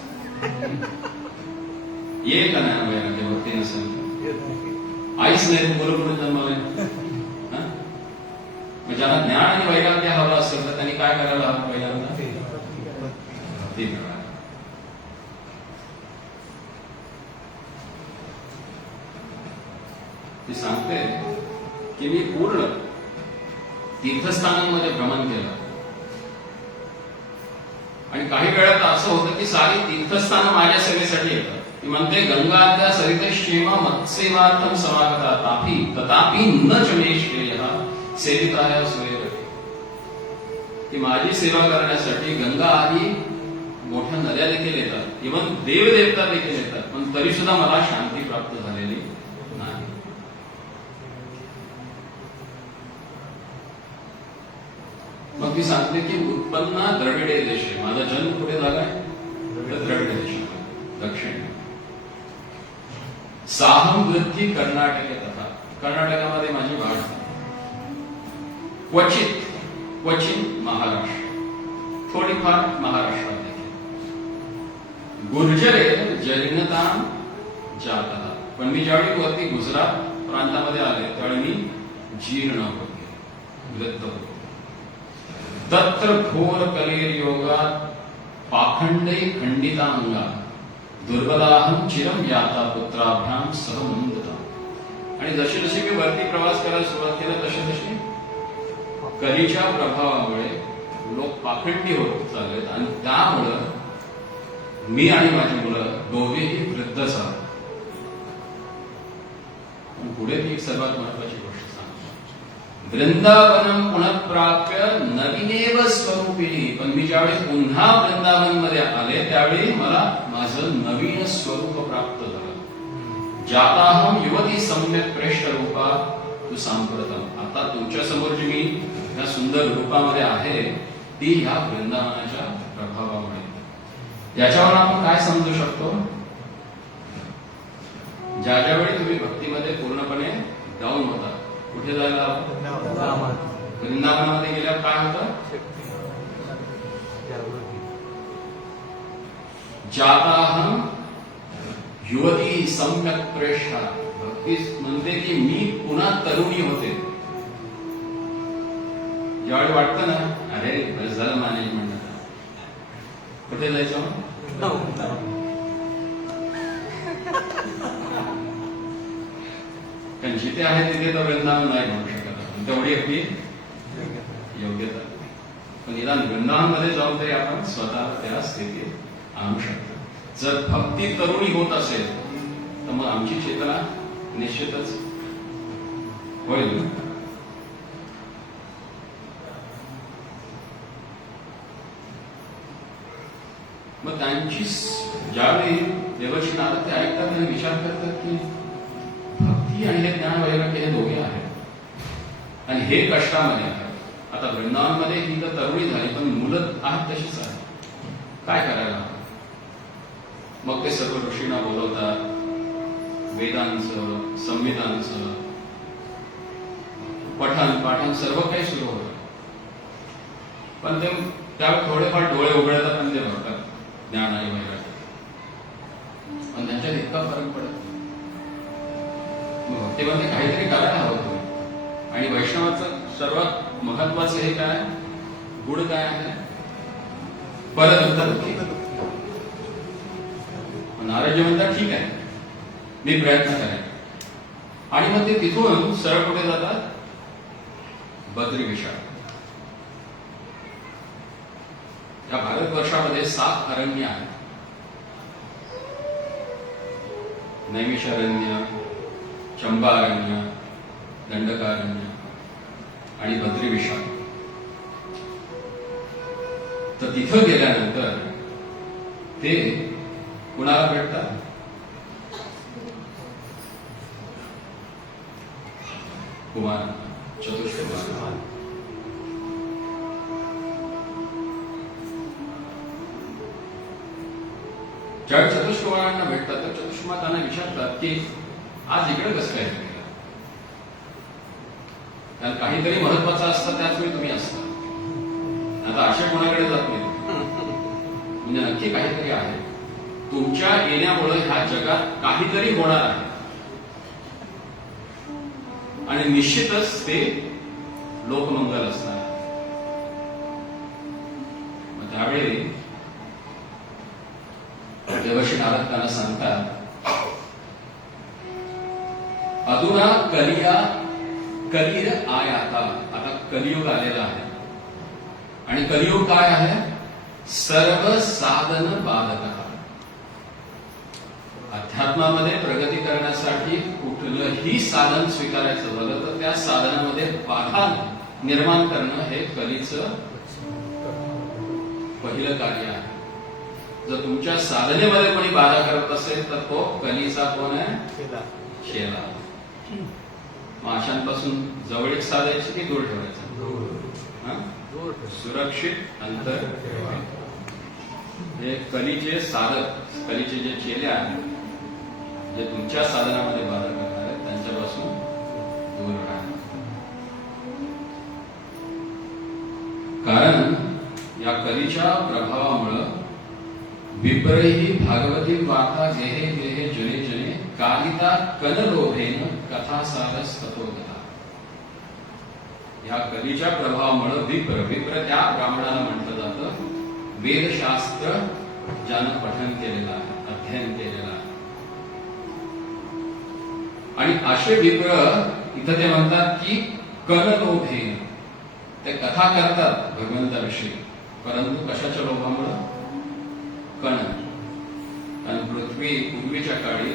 येईल का नाही वैराग्य? भक्ती नसेल आईच नाही मुलं म्हणून जन्माला. मग ज्यांना ज्ञान आणि वैराग्य हवं असेल तर त्यांनी काय करायला हवं? पहिल्यांदा भक्ती करायला. ती सांगते की मी पूर्ण तीर्थस्थानांमध्ये भ्रमण केलं आणि काही वेळात असं होतं की सारी तीर्थस्थानं माझ्या सेवेसाठी येतात. ती म्हणते गंगाद्या सरितश्चेमा मत्सेवार्थम समागता तापी तथापि न च मे श्रेयः सेविताय सुरेवती. ती माझी सेवा करण्यासाठी गंगा आदी मोठ्या नद्या देखील येतात, इव्हन देवदेवता देखील येतात, पण तरी सुद्धा मला शांती प्राप्त झालेली नाही. मग ती सांगते की उत्पन्न द्रविडे देशे. माझा जन्म कुठे झालाय? द्रविड देशात, दक्षिण. साहम वृद्धी कर्नाटके तथा. कर्नाटकामध्ये माझी वाढ झाली. क्वचित महाराष्ट्र, थोडीफार महाराष्ट्रात देखील. गुर्जरे जैनतां जातः. पण मी ज्यावेळी वरती गुजरात प्रांतामध्ये आले त्यावेळी मी जीर्ण होते, वृद्ध होते. तत्र घोर कलेर योगात पाखंडे खंडितांगा दुर्बलाहं चिरम याता पुत्राभ्याम सह मुंदता. आणि जशी जशी मी वरती प्रवास करायला सुरुवात केली तशी तशी कलीच्या प्रभावामुळे लोक पाखंडी होत चाललेत आणि त्यामुळं मी आणि माझी मुलं दोघेही वृद्ध झालो. पुढे ती एक सर्वात महत्वाची गोष्ट सांगतो. वृंदावनम पुनःप्राप्य नवीनेव स्वरूपिणी. पण मी ज्यावेळी पुन्हा वृंदावन मध्ये आले त्यावेळी मला माझं नवीन स्वरूप प्राप्त झालं. जाताहम युवती सम्यक प्रेष्ठ रूपा तू सांप्रतम. आता तुमच्या समोर जी मी या सुंदर रूपामध्ये आहे ती ह्या वृंदावनाच्या प्रभावामुळे. याच्यावर आपण काय समजू शकतो? ज्या ज्यावेळी तुम्ही भक्तीमध्ये पूर्णपणे डाऊन होता, कुठे जायला? वृंदावनामध्ये गेल्यावर काय होतं? जाताहम युवती सम्यक प्रेष्ठा. भक्ती म्हणते की मी पुन्हा तरुणी होते. ज्यावेळी वाटतं ना अरे बस झालं मॅनेजमेंट, कुठे जायचं? कारण जिथे आहे तिथे तर वृंदावन नाही म्हणू शकत. पण तेवढी आपली योग्यता. पण निदान वृंदावनमध्ये जाऊन तरी आपण स्वतःला त्या स्थितीत आणू शकतो. जर भक्ती तरुणी होत असेल तर मग आमची चेतना निश्चितच होईल. मग त्यांची ज्यावेळी देवर्षी नारद ते ऐकतात आणि विचार करतात की भक्ती आणि हे ज्ञान वैराग्य हे दोघे आहेत आणि हे कष्टामध्ये आहे. आता वृंदावनमध्ये ही तर तरुणी झाली पण मुलं आहेत तशीच आहे. काय करायला? मग ते सर्व ऋषींना बोलवतात. वेदांचं संहितांचं पठण पाठन सर्व काही सुरू होतं. पण ते त्यावेळी थोडेफार डोळे उघडतात आणि ते बघतात ज्ञान आणि वैराग्य. पण त्यांच्यात इतका फरक पडत मग भक्तीमध्ये काहीतरी करायला हवं तुम्ही. आणि वैष्णवाचं सर्वात महत्वाचं हे काय गुण काय आहे? परदुःखी. नारद म्हणतात ठीक आहे मी प्रयत्न करेन. आणि मग ते तिथून सरळ कुठे जातात? बद्री विशाल. या भारतवर्षामध्ये 7 अरण्य आहेत. नैमिषारण्य, चंपारण्य, दंडकारण्य आणि बद्री विशाल. तर तिथं गेल्यानंतर ते कुणाला भेटतात? कुमार, चतुष्कुमार. ज्यावेळी चतुष्कुमारांना भेटतात तर चतुष्कुमार त्यांना विचारतात की आज इकडे कसं काय केलं? कारण काहीतरी महत्वाचं असतं त्याच वेळी तुम्ही असता. आता अशा कोणाकडे जात नाही. म्हणजे नक्की काहीतरी आहे. तुमच्या येण्यामुळे ह्या जगात काहीतरी होणार आहे आणि निश्चितच ते लोकमंगल असणार. मग त्यावेळी देवर्षी नारद त्यांना सांगतात अधुना कलिर आयाता. आता कलियुग आलेला आहे आणि कलियुग काय आहे? सर्व साधन बाधक. अध्यात्मामध्ये प्रगती करण्यासाठी कुठलंही साधन स्वीकारायचं झालं तर त्या साधनामध्ये बाधा निर्माण करणं हे कलीचं पहिलं कार्य आहे. जर तुमच्या साधनेमध्ये कोणी बाधा करत असेल तर तो कलीचा कोण आहे? शेला. मग अशांपासून जवळीक साधायची की दूर ठेवायचं? सुरक्षित अंतर. हे कलीचे साधक, कलीचे जे चेले आहेत जे तुमच्या साधनामध्ये बाधा करणार आहेत त्यांच्यापासून दूर राहा. कारण या कलीच्या प्रभावामुळं विप्रही भागवती वार्ता गेहे गेहे जने जने कालिता कनलोभेन कथा सारस तत्वगता. या कलीच्या प्रभावामुळं विप्र त्या ब्राह्मणाला म्हटलं जातं वेदशास्त्र ज्यानं पठन केलेलं आहे, अध्ययन केलेलं आहे. आणि असे विप्र इथं ते म्हणतात की कनलोभेन ते कथा करतात भगवंताविषयी, परंतु कशाच्या लोभामुळं? कण. कारण पृथ्वी पूर्वीच्या काळी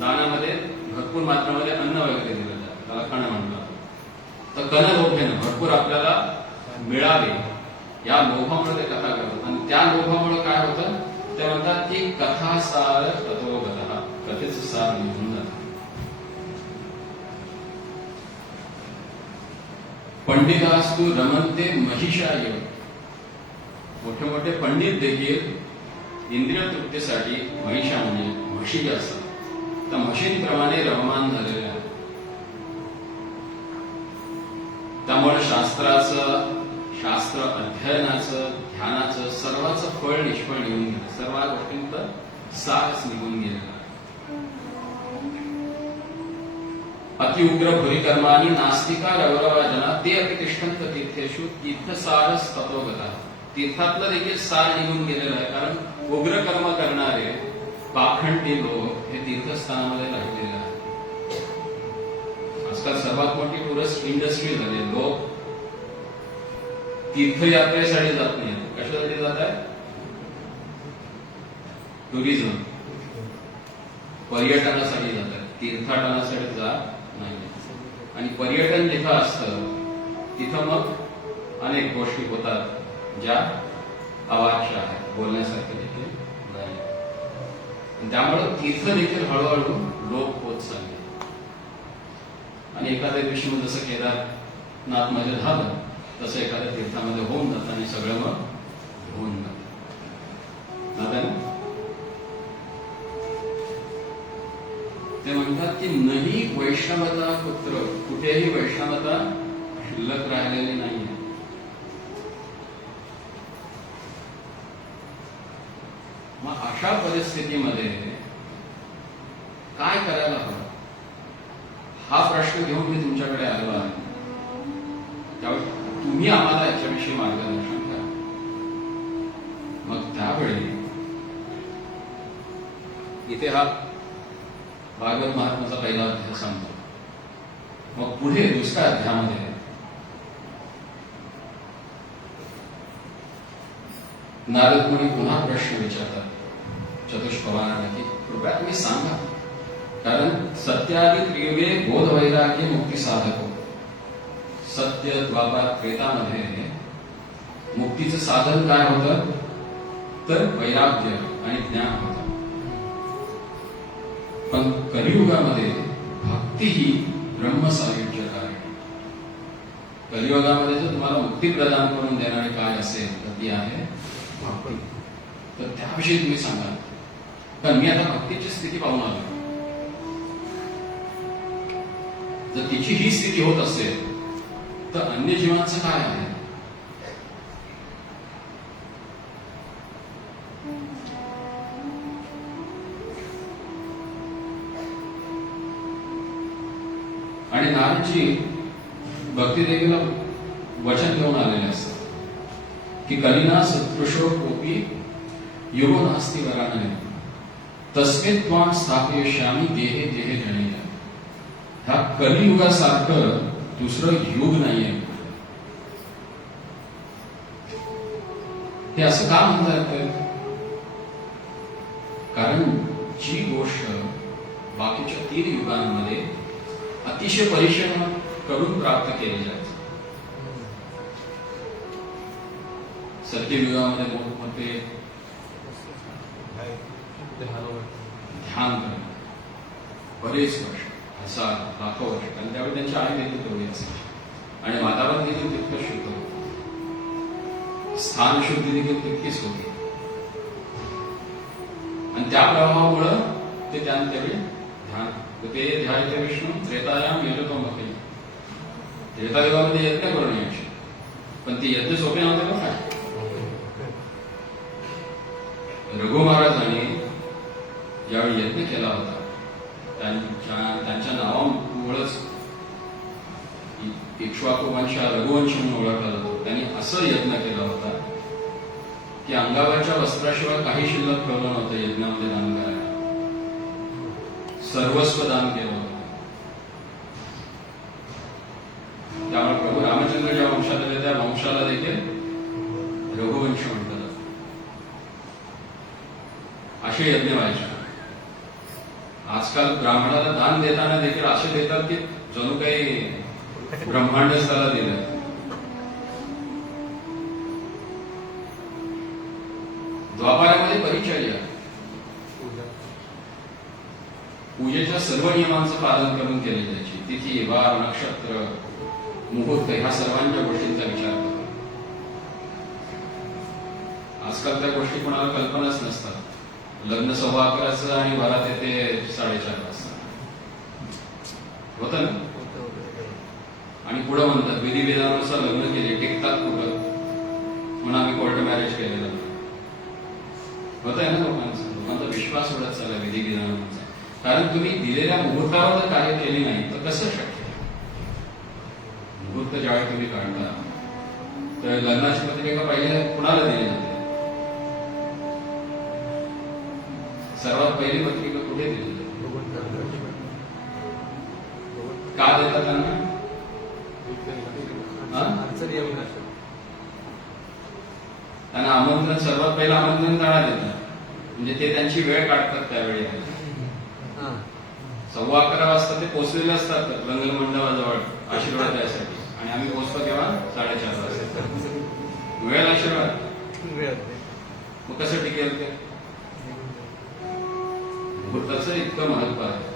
दानामध्ये भरपूर मात्रामध्ये अन्न वगैरे दिलं जातं, त्याला कण म्हणतात. तर कण लोभेनं भरपूर आपल्याला मिळावे या लोभामुळे ते कथा करतात. आणि त्या लोभामुळे काय होतं ते म्हणतात की कथा सार तत्वगतः, कथेचं सार निघून जातं. पंडितास्तु रमन्ते महिषाय. मोठे मोठे पंडित देखील इंद्रिय तृप्तीसाठी महिषा म्हणजे म्हशी असतात त्या म्हशींप्रमाणे रममान झालेले आहेत. त्यामुळे शास्त्र अध्ययनाचं, ध्यानाचं सर्वाचं फळ निष्फळ निघून गेलं. सर्व गोष्टींचं सारच निघून गेलेलं. अतिउग्र भूरिकर्मानी नास्तिका रवरवा जना ते अतिष्ठन्त तीर्थेषु तीर्थसारस तत्वगता. तीर्थातलं देखील सार निघून गेलेलं आहे. कारण उग्र कर्म करणारे पाखंडी लोक हे तीर्थस्थानामध्ये राहिलेले आहेत. असं आजकाल सर्वात मोठी टुरिस्ट इंडस्ट्री झाली आहे. लोक तीर्थयात्रेसाठी जात नाही, कशासाठी जात आहे? टुरिझम, पर्यटनासाठी जात आहेत, तीर्थाटनासाठी जात नाही. आणि पर्यटन जिथं असतं तिथं मग अनेक गोष्टी होतात ज्या अवाच्य आहेत, बोलण्यासारखे देखील नाही. आणि त्यामुळे तीर्थ देखील हळूहळू लोप होत चालले. आणि एखाद्या दिवशी मग जसं केदारनाथ मध्ये झालं तसं एखाद्या तीर्थामध्ये होऊन जातं आणि सगळं मग होऊन जातं. ते म्हणतात की नाही वैष्णवता पुत्र, कुठेही वैष्णवता शिल्लक राहिलेली नाहीये. मग अशा परिस्थितीमध्ये काय करायला हवं हा प्रश्न घेऊन मी तुमच्याकडे आलो आहे. त्यावेळी तुम्ही आम्हाला याच्याविषयी मार्गदर्शन करा. मग त्यावेळी इथे हा भागवत महात्म्याचा पहिला अध्याय सांगतो. मग पुढे दुसऱ्या अध्यायामध्ये नारद मुनी पुन्हा प्रश्न विचारतात चतुष्पवारांना की कृपया तुम्ही सांगा, कारण सत्यादी त्रियुगे बोध वैराग्य मुक्ती साधको. सत्य द्वापार त्रेतामध्ये मुक्तीचं साधन काय होतं? तर वैराग्य आणि ज्ञान होतं. पण कलियुगामध्ये भक्ती ही ब्रह्मसायुज्यक आहे. कलियुगामध्ये जर तुम्हाला मुक्ती प्रदान करून देणारे काय असेल तर ती आहे भक्ती. तर त्याविषयी तुम्ही सांगा. कारण मी आता भक्तीची स्थिती पाहून आलो. जर तिची ही स्थिती होत असेल तर अन्य जीवांचं काय आहे? आणि नारदजी भक्ती देवीला वचन घेऊन आलेले असतात की कलिना सदृशो कोपी युगो नास्ति वरानने तस्मिन् त्वां स्थापयिष्यामि गेहे गेहे जनेन. ह्या कलियुगासारखं दुसरं युग नाहीये. हे असं का म्हणता येतं? कारण जी गोष्ट बाकीच्या 3 युगांमध्ये अतिशय परिश्रम करून प्राप्त केली जाते. सत्ययुगामध्ये मोठमोठे ध्यान करणं बरेच वर्ष, हजार लाखो वर्ष. आणि त्यावेळी त्यांची आई देखील तेवढी असायची आणि वातावरण देखील तितकं शुद्ध होतं, स्थान शुद्धी देखील तितकीच होती. आणि त्या प्रभावामुळं ते त्यावेळी ध्यान ते ध्यायते विष्णू त्रेतायाम यजतो मखिल. त्रेतायुगामध्ये यज्ञ करून यायचे, पण ते यज्ञ सोपे नव्हते बघा. रघु महाराजांनी ज्यावेळी यज्ञ केला होता त्यांच्या नावामुळेच इक्ष्वाकु वंश रघुवंश म्हणून ओळखला जातो. त्यांनी असं यज्ञ केला होता की अंगावरच्या वस्त्राशिवाय काही शिल्लक ठेवलं नव्हतं. यज्ञामध्ये दान करायला सर्वस्व दान केलं होतं. त्यामुळे प्रभू रामचंद्र ज्या वंशात आले त्या वंशाला देखील रघुवंश म्हटलं जातं. असे यज्ञ व्हायचे. आजकाल ब्राह्मणाला दान देताना देखील असे देतात की जणू काही ब्रह्मांडच त्याला दिलं. द्वापारामध्ये परिचर्या, पूजेच्या सर्व नियमांचं पालन करून केली जायची. तिथी, वार, नक्षत्र, मुहूर्त ह्या सर्वांच्या गोष्टींचा विचार करतो. आजकाल त्या गोष्टी कोणाला कल्पनाच नसतात. लग्न 11:15 आणि घरात येते 4:30 वाजता होतं ना. आणि पुढे म्हणतात विधी विधानानुसार लग्न केले, टिकतात कुठं म्हणून आम्ही कोर्ट मॅरेज केलेलं होत आहे ना. लोकांचा विश्वास उडत चालला विधी विधानांचा. कारण तुम्ही दिलेल्या मुहूर्तावर जर कार्य केले नाही तर कसं शक्य? मुहूर्त ज्यावेळी तुम्ही काढता तर लग्नाची पत्रिका पहिले कुणाला दिली जाते? सर्वात पहिली पत्रिका कुठे दिली जाते? का दिली सांगता त्यांना? हा? अडचणी येऊ नये. त्यांना आमंत्रण, सर्वात पहिलं आमंत्रण टाळा देतात, म्हणजे ते त्यांची वेळ काढतात त्यावेळी. हा. 11:15 वाजता ते पोहोचलेले असतात रंगमंडपाजवळ आशीर्वाद द्यायसाठी, आणि आम्ही पोहोचतो तेव्हा 4:30 वाजता. वेळ आशीर्वाद वेळ होते. मग कसं टिकेल ते? मुहूर्ताचं इतकं महत्व आहे,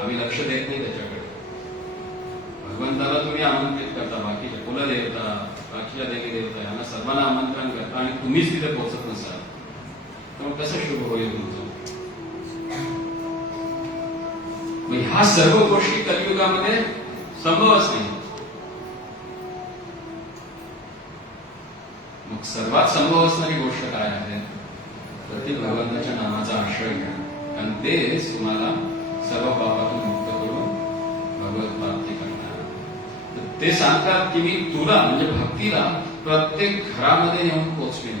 आम्ही लक्ष देत नाही त्याच्याकडे. भगवंताला तुम्ही आमंत्रित करता, बाकीच्या कुलदेवता, बाकीच्या देवी देवता यांना सर्वांना आमंत्रण करता, आणि तुम्हीच तिथे पोहोचत नसाल, तर मग कसं शुभ होईल तुमचं? मग ह्या सर्व गोष्टी कलियुगामध्ये संभवच नाही. मग सर्वात संभव असणारी गोष्ट काय आहे? तर ती भगवंताच्या नामाचा आश्रय घ्या, कारण तेच तुम्हाला सर्व पापातून मुक्त करून भगवत प्राप्ती करणार. तर ते सांगतात की मी तुला, म्हणजे भक्तीला, प्रत्येक घरामध्ये नेऊन पोचवीन.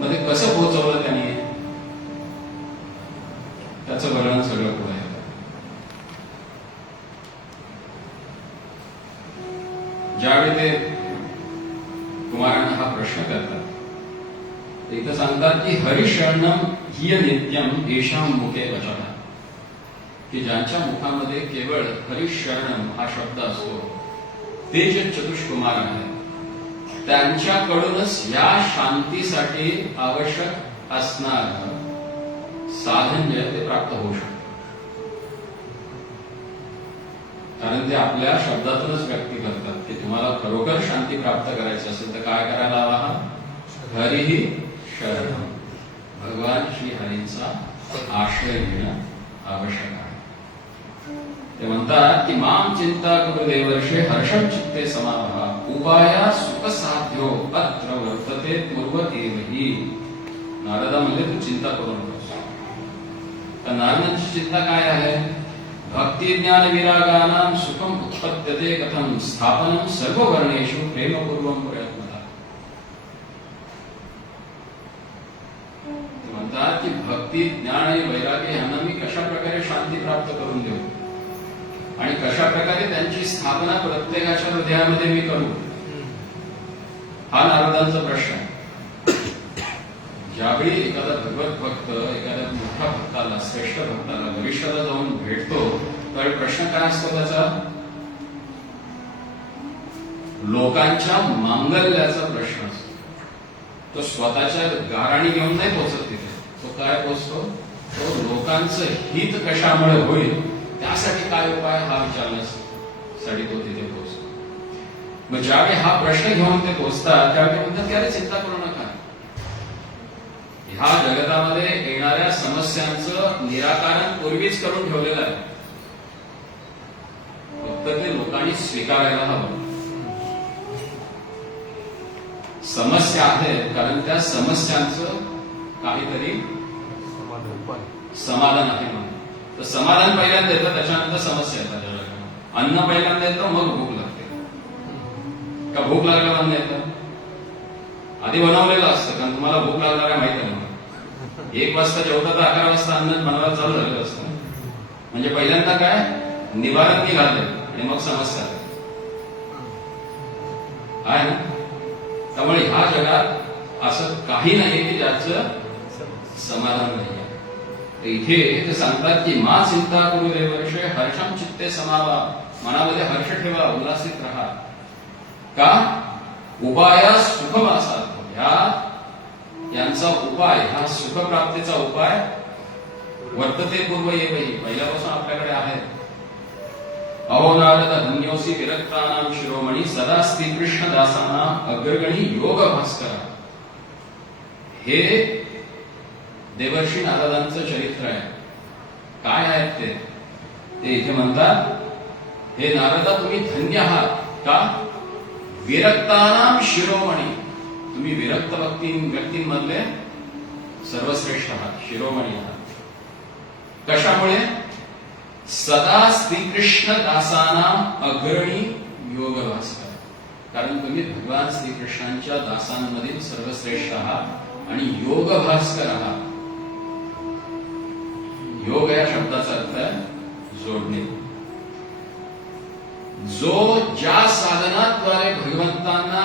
मग ते कसं पोहोचवलं त्यांनी, त्याचं वर्णन सगळं पुढे आहे. ज्यावेळी ते कुमारांना हा प्रश्न करतात, ते इथं सांगतात की हरिशरणम हिय नित्यम येषाम मुखे वचः, की ज्यांच्या मुखामध्ये केवळ हरिशरणम हा शब्द असतो, ते जे चतुष्कुमार आहेत, त्यांच्याकडूनच या शांतीसाठी आवश्यक असणार साधन जे ते प्राप्त होऊ शकते. कारण ते आपल्या शब्दातूनच व्यक्त करतात की तुम्हाला खरोखर शांती प्राप्त करायची असेल तर काय करायला हवा? हरिही शरणम, भगवान श्री हरींचा आश्रय घेणं आवश्यक आहे. ते म्हणतात की माम चिंता करू देवर्षे हर्षम चित्ते समावः उपाया सुख साध्यो अत्र वर्तते पूर्व एवही. नारदा म्हणजे तू चिंता करू नकोस. तर नारदांची चिंता काय आहे? भक्ती ज्ञान विरागानां सुखम उत्पद्यते कथम स्थापनम सर्व वर्णेषु प्रेमपूर्वम प्रयत्नता. म्हणतात की भक्ती ज्ञान आणि वैराग्य यांना मी कशा प्रकारे शांती प्राप्त करून देऊ, आणि कशा प्रकारे त्यांची स्थापना प्रत्येकाच्या हृदयामध्ये मी करू, हा नारदांचा प्रश्न आहे. ज्यावेळी एखादा भगवत भक्त एखाद्या मोठ्या भक्ताला, श्रेष्ठ भक्ताला, वरिष्ठाला जाऊन भेटतो, तर प्रश्न काय असतो त्याचा? लोकांच्या मांगल्याचा प्रश्न असतो. तो स्वतःच्या गाराणी घेऊन नाही पोहोचत तिथे. तो काय पोहोचतो? तो लोकांचं हित कशामुळे होईल त्यासाठी काय उपाय हा विचारण्यासाठी तो तिथे पोहोचतो. मग ज्यावेळी हा प्रश्न घेऊन ते पोहोचतात त्यावेळी म्हणतात की अरे चिंता करू नका, ह्या जगतामध्ये येणाऱ्या समस्यांचं निराकरण पूर्वीच करून ठेवलेलं आहे, फक्त ते लोकांनी स्वीकारायला हवं. समस्या आहेत कारण त्या समस्यांचं काहीतरी समाधान आहे म्हणून. तर समाधान पहिल्यांदा येतं, त्याच्यानंतर समस्या येतात. अन्न पहिल्यांदा येतं, मग भूक लागते. का भूक लागल्यावर अन्न येतं? आधी बनवलेलं असतं, कारण तुम्हाला भूक लागणार आहे माहिती आहे. 1 वाजता जेवता तर 11 वाजता अन्न बनवायला चालू झालेलं असतं. म्हणजे पहिल्यांदा काय निवारण निघाले आणि मग समस्या आहे ना. त्यामुळे ह्या जगात असं काही नाही की ज्याचं समाधान नाही. इथे ते सांगतात की मा चिंता करू देवर्षे हर्षम चित्ते समावा, मनामध्ये हर्ष ठेवा, उल्हासित राहा. का? उपाया सुखवासा, यांचा उपाय, हा सुखप्राप्तीचा उपाय वर्तते पूर्व येवही, पहिल्यापासून आपल्याकडे आहे. अहो नारद धन्योसी विरक्तानां शिरोमणी सदा स्त्री कृष्ण दासानां अग्रगणी योग भास्कर. हे देवर्षी नारदांचं चरित्र आहे. काय आहेत ते इथे म्हणतात, हे नारदा तुम्ही धन्य आहात. का? विरक्तानां शिरोमणी, तुम्ही विरक्त व्यक्तींमधले सर्वश्रेष्ठ आहात, शिरोमणी आहात. कशामुळे? सदा श्रीकृष्ण दासानां अग्रणी योग भास्कर, कारण तुम्ही भगवान श्रीकृष्णांच्या दासांमधील सर्वश्रेष्ठ आहात आणि योग भास्कर आहात. योग या शब्दाचा साधनाद्वारे भगवंतांना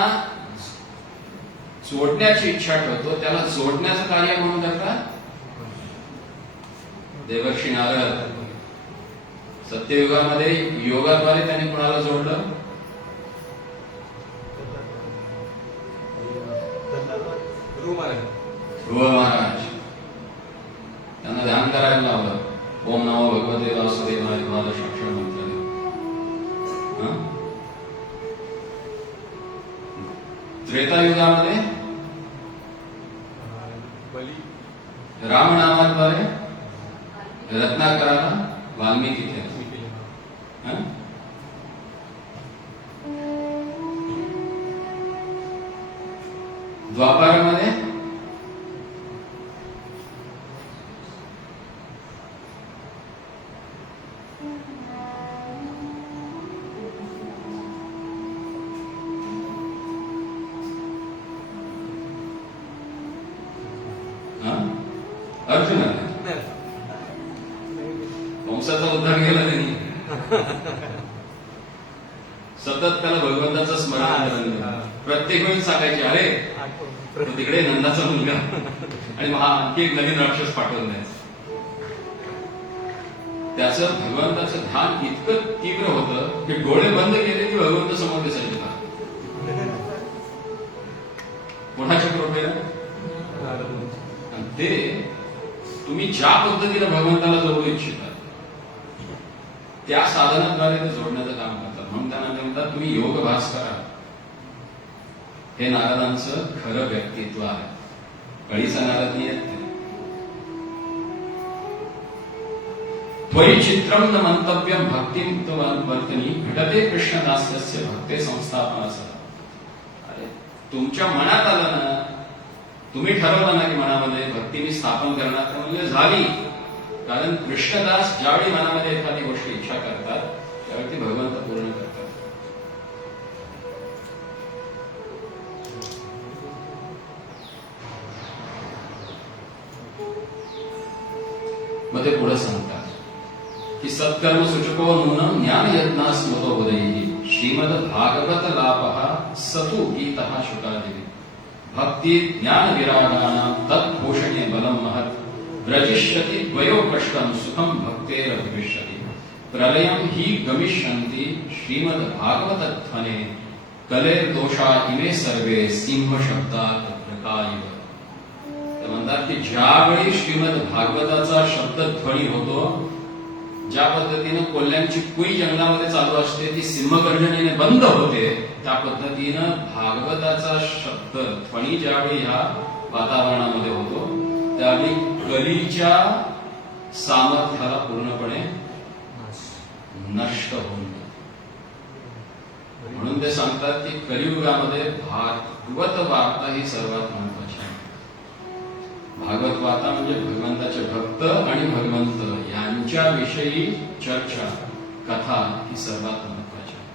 जोडण्याची इच्छा ठेवतो त्याला जोडण्याचं कार्य म्हणून करतात देवर्षी नारद. सत्ययुगामध्ये योगाद्वारे त्यांनी कुणाला जोडलं? ध्रुव महाराज. त्यांना ध्यान करायला लावलं. ओम नमो भगवते वासुदेवाय द्वादश अक्षर मंत्र. त्रेतायुगामध्ये रामनामाद्वारे रत्नाकराला वाल्मिकी केलं. द्वापारामध्ये अर्जुन वंशाचा उद्धार केला त्यांनी. सतत त्याला भगवंताचं स्मरण करून प्रत्येक वेळी सांगायचे अरे तो तिकडे नंदाचा मुलगा आणि मग आणखी एक नवीन राक्षस पाठवून द्यायचं. त्याचं भगवंताचं ध्यान इतकं तीव्र होतं की डोळे बंद केले की भगवंत समोर दिसायचे. कोणाच्या कृपेनं? ते तुम्ही ज्या पद्धतीने भगवंताला जोडू इच्छिता त्या साधनाद्वारे ते जोडण्याचं काम करतात. म्हणून त्यांना म्हणतात तुम्ही योगभास करा. हे नारदांचं खरं व्यक्तित्व आहे. कळीचा नारद नाही आहेत. त्वयि चित्रम न मंतव्यम भक्तिम वर्तनी घटते कृष्णदास्य भक्ते संस्थापनासह. अरे तुमच्या मनात आलं ना, तुम्ही ठरवलं ना की मनामध्ये भक्ती मी स्थापन करणार, तर म्हणजे झाली. कारण कृष्णदास ज्यावेळी मनामध्ये एखादी गोष्ट इच्छा करतात त्यावेळी ती भगवंत पूर्ण करतात. मग ते पुढे सांगतात की सत्कर्म सूचको नूनम ज्ञान यत्ना स्मृतो उदयी श्रीमद भागवत लाभः सतु गीतः शुकादिवी भक्ति ज्ञान विरागानां तत्पोषणे बलं महत् व्रजिष्यति द्वयो कष्टं सुखं भक्तेरभिष्यति प्रलयं हि गमिष्यन्ति श्रीमद भागवत ध्वने कलेर दोषा इमे सर्वे सिंह शब्दात प्रकारिव. ते म्हणतात की ज्यावेळी श्रीमद भागवताचा शब्द ध्वनी होतो, ज्या पद्धतीने कोल्ह्यांची कुई जंगलामध्ये चालू असते ती सिंहगर्जनेने बंद होते, त्या पद्धतीनं भागवताचा शब्द ध्वनी ज्यावेळी ह्या वातावरणामध्ये होतो त्यावेळी कलीच्या सामर्थ्याला पूर्णपणे नष्ट होऊन जातो. म्हणून ते सांगतात की कलियुगामध्ये भागवत वार्ता ही सर्वात महत्वाची आहे. भागवत वार्ता म्हणजे भगवंताचे भक्त आणि भगवंत यांच्याविषयी चर्चा कथा ही सर्वात महत्वाची आहे.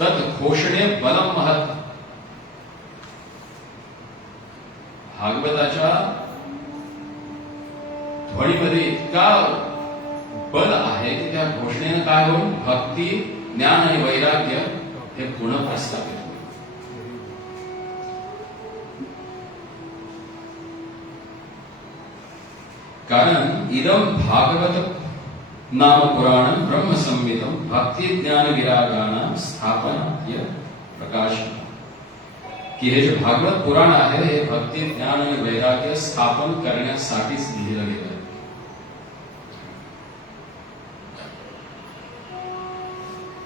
तत् घोषणे बलम महत्. भागवताच्या ध्वनीमध्ये इतका बल आहे की त्या घोषणेनं काय होईल? भक्ती, ज्ञान आणि वैराग्य हे पुन्हा प्रस्थापित होईल. कारण इदम भागवत नाम पुराणं ब्रह्म संविदं भक्ती ज्ञान विरागानां स्थापनाय प्रकाशन. की हे जे भागवत पुराण आहे हे भक्ती ज्ञान आणि वैराग्य स्थापन करण्यासाठीच लिहिलं गेलं आहे.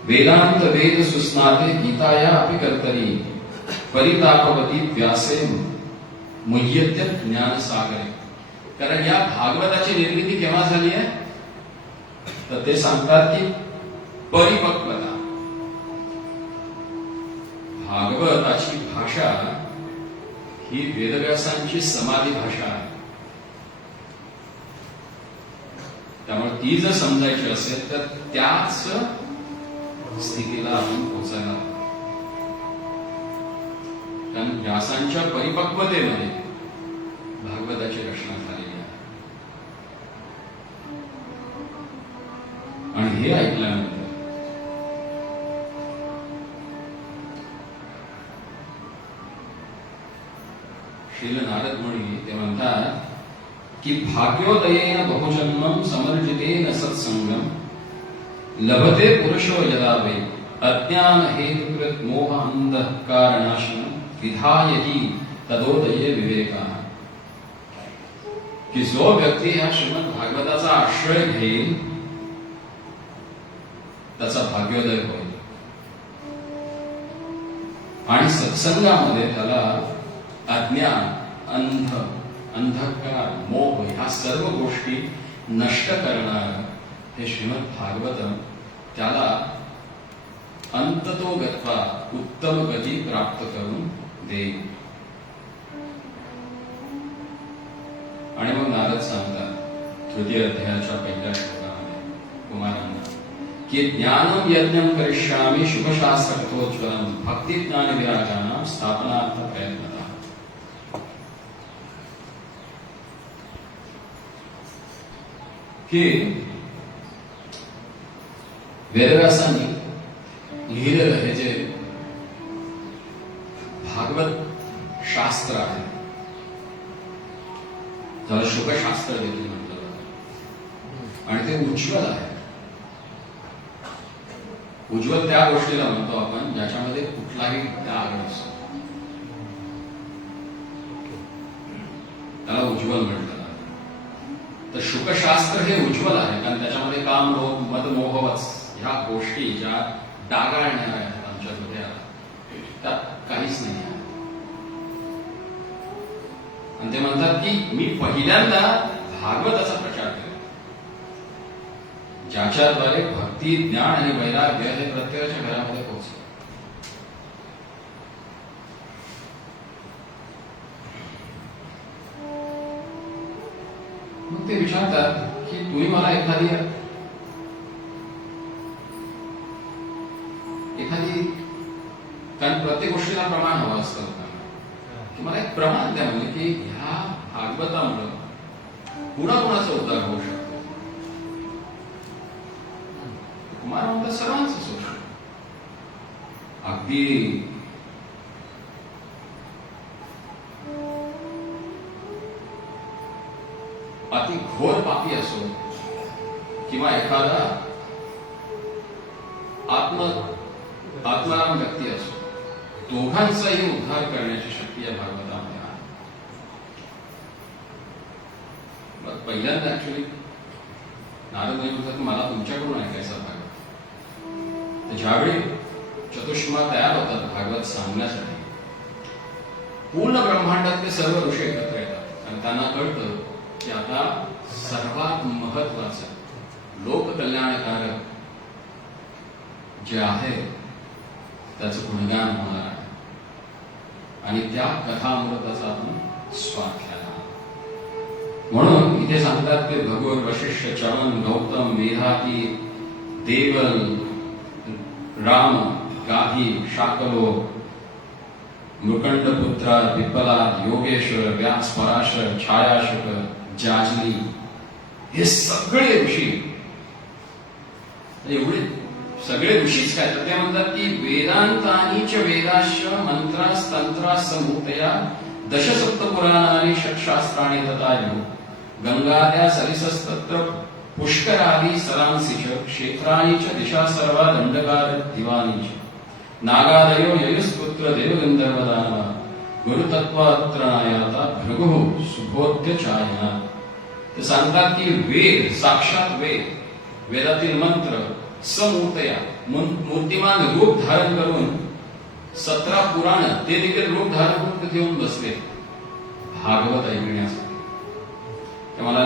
वेदांत वेद सुस्नाते गीताया अपि कर्तरी परितापवती व्यासे मुह्यत्य ज्ञान सागरे. कारण या भागवताची निर्मिती केव्हा झाली आहे तर ते सांगतात की परिपक्वता. भागवताची भाषा ही वेदव्यासांची समाधी भाषा आहे. त्यामुळे ती जर समजायची असेल तर त्याच स्थितीला आपण पोहोचायला. कारण व्यासांच्या परिपक्वतेमध्ये भागवताची रचना झालेली आहे. आणि हे ऐकल्यानंतर म्हणतात की भाग्योदयेन बहुजन्मं समर्जितेन सत्संगम लभते पुरुषो यदा वै अज्ञान हेतुकृत मोह अंधकार नाशनम विधाय ही तदोदये विवेका. की जो व्यक्ती ह्या श्रीमद भागवताचा आश्रय घेईल त्याचा भाग्योदय होईल आणि सत्संगामध्ये त्याला अज्ञान अंधकार मोह ह्या सर्व गोष्टी नष्ट करणार हे श्रीमद भागवतम त्याला अंततो गत्वा उत्तम गती प्राप्त करून देईल. आणि मग नारद सांगतात तृतीय अध्यायाच्या पहिल्या श्लोकामध्ये कुमारांना की ज्ञानम यज्ञम करिष्यामि शुभशास्त्रकथोज्वलम भक्ती ज्ञान विराजानां स्थापनार्थ प्रयत्नतः. की वेदव्यासांनी लिहिलेलं हे जे भागवत शास्त्र आहे त्याला शुभशास्त्र देखील म्हटलं जातं आणि ते उज्ज्वल आहे. उज्ज्वल त्या गोष्टीला म्हणतो आपण ज्याच्यामध्ये कुठलाही डाग नसतो त्याला उज्ज्वल म्हटलं जातं. तर शुकशास्त्र हे उज्ज्वल आहे कारण त्याच्यामध्ये काम रोग मद मोहवच ह्या गोष्टी ज्या डागाळणाऱ्या आहेत आमच्या हृदयाला त्यात काहीच नाही आहे. आणि ते म्हणतात की मी पहिल्यांदा भागवताचा प्रचार केला ज्याच्याद्वारे भक्ती ज्ञान आणि वैराग्य हे प्रत्येकाच्या घरामध्ये पोहोचले. मग ते विचारतात की तुम्ही मला एखादी कारण प्रत्येक गोष्टीला प्रमाण हवं असतं की मला एक प्रमाण द्या म्हणजे की ह्या भागवतामुळे कुणाकुणाचा उद्धार होऊ शकतो. कुमार म्हणतात सर्वांच होऊ शकतो. अगदी अति घोर पापी असो किंवा एखादा आत्माराम व्यक्ती असो दोघांचाही उद्धार करण्याची शक्ती या भागवतामध्ये आहे. मग पहिल्यांदा ऍक्च्युली नारद म्हणतात मला तुमच्याकडून ऐकायचा भागवत. तर ज्यावेळी चतुष्मा तयार होतात भागवत सांगण्यासाठी पूर्ण ब्रह्मांडातले सर्व ऋषी एकत्र येतात आणि त्यांना कळतं की आता सर्वात महत्वाचं लोककल्याणकारक जे आहे त्याचं गुणगान होणार आहे आणि त्या कथामृताचा आपण स्वाद घ्यायला. म्हणून इथे सांगतात की भगवान वशिष्ठ चवन गौतम मेधाती देवल राम गाही शाकलो मृकंडपुत्रा पिप्पलाद योगेश्वर व्यास पराशर छायाशुक जाजली हे सगळे ऋषी एवढे सगळे ऋषीच काय तर ते म्हणतात की वेदांतानी च वेदाश्च मंत्रास्तंत्रासमुतया दशसप्तपुराणानि षट्शास्त्राणि तथायु गंगाद्या सरिसस्तत्र पुष्करादि सरांसि च क्षेत्राणि च दिशा सर्वा दंडकार दिवानि च नागादयो ययुस्पुत्र देवगंधर्वदानवा गुरुतत्वात्रनायाता भृगुः सुबोध्य चायना. ते सांगतात की वेद साक्षात वेदातील मंत्र समूर्तया मूर्तिमान रूप धारण करून 17 पुराण ते देखील रूप धारण करून तिथे येऊन बसले भागवत ऐकण्यासाठी. त्या मला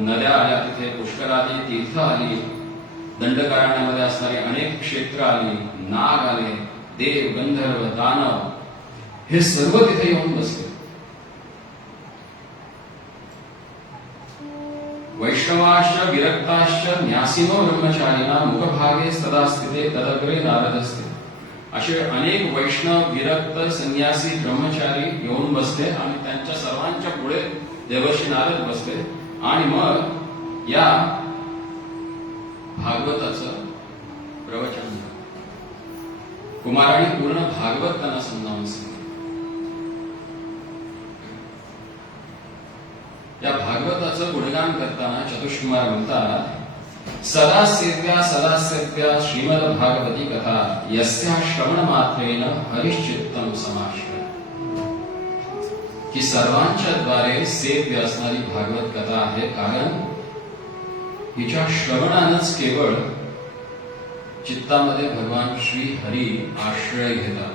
नद्या आल्या तिथे पुष्करादी तीर्थ आली दंडकारण्यामध्ये असणारी अनेक क्षेत्र आली नाग आले देव गंधर्व दानव हे सर्व तिथे येऊन बसले. वैष्णवाश्च विरक्ताश्च न्यासिनो ब्रह्मचारिणा मुखभागे सदा स्थिते तदग्रे नारदस्ते. असे अनेक वैष्णव विरक्त संन्यासी ब्रह्मचारी येऊन बसले आणि त्यांच्या सर्वांच्या पुढे देवर्षी नारद बसले आणि मग या भागवताचं प्रवचन झालं. कुमारांनी पूर्ण भागवत त्यांना समजावून सांगितलं. या भागवताचं गुणगान करताना चतुष्कुमार म्हणतात, सदा सेव्या श्रीमद भागवती कथा यस्या श्रवण मात्रेन हरिश्चित्तम समाश्रय. की सर्वांच्या द्वारे सेव्य असणारी भागवत कथा आहे, कारण हिच्या श्रवणानंच केवळ चित्तामध्ये भगवान श्री हरी आश्रय घेतात.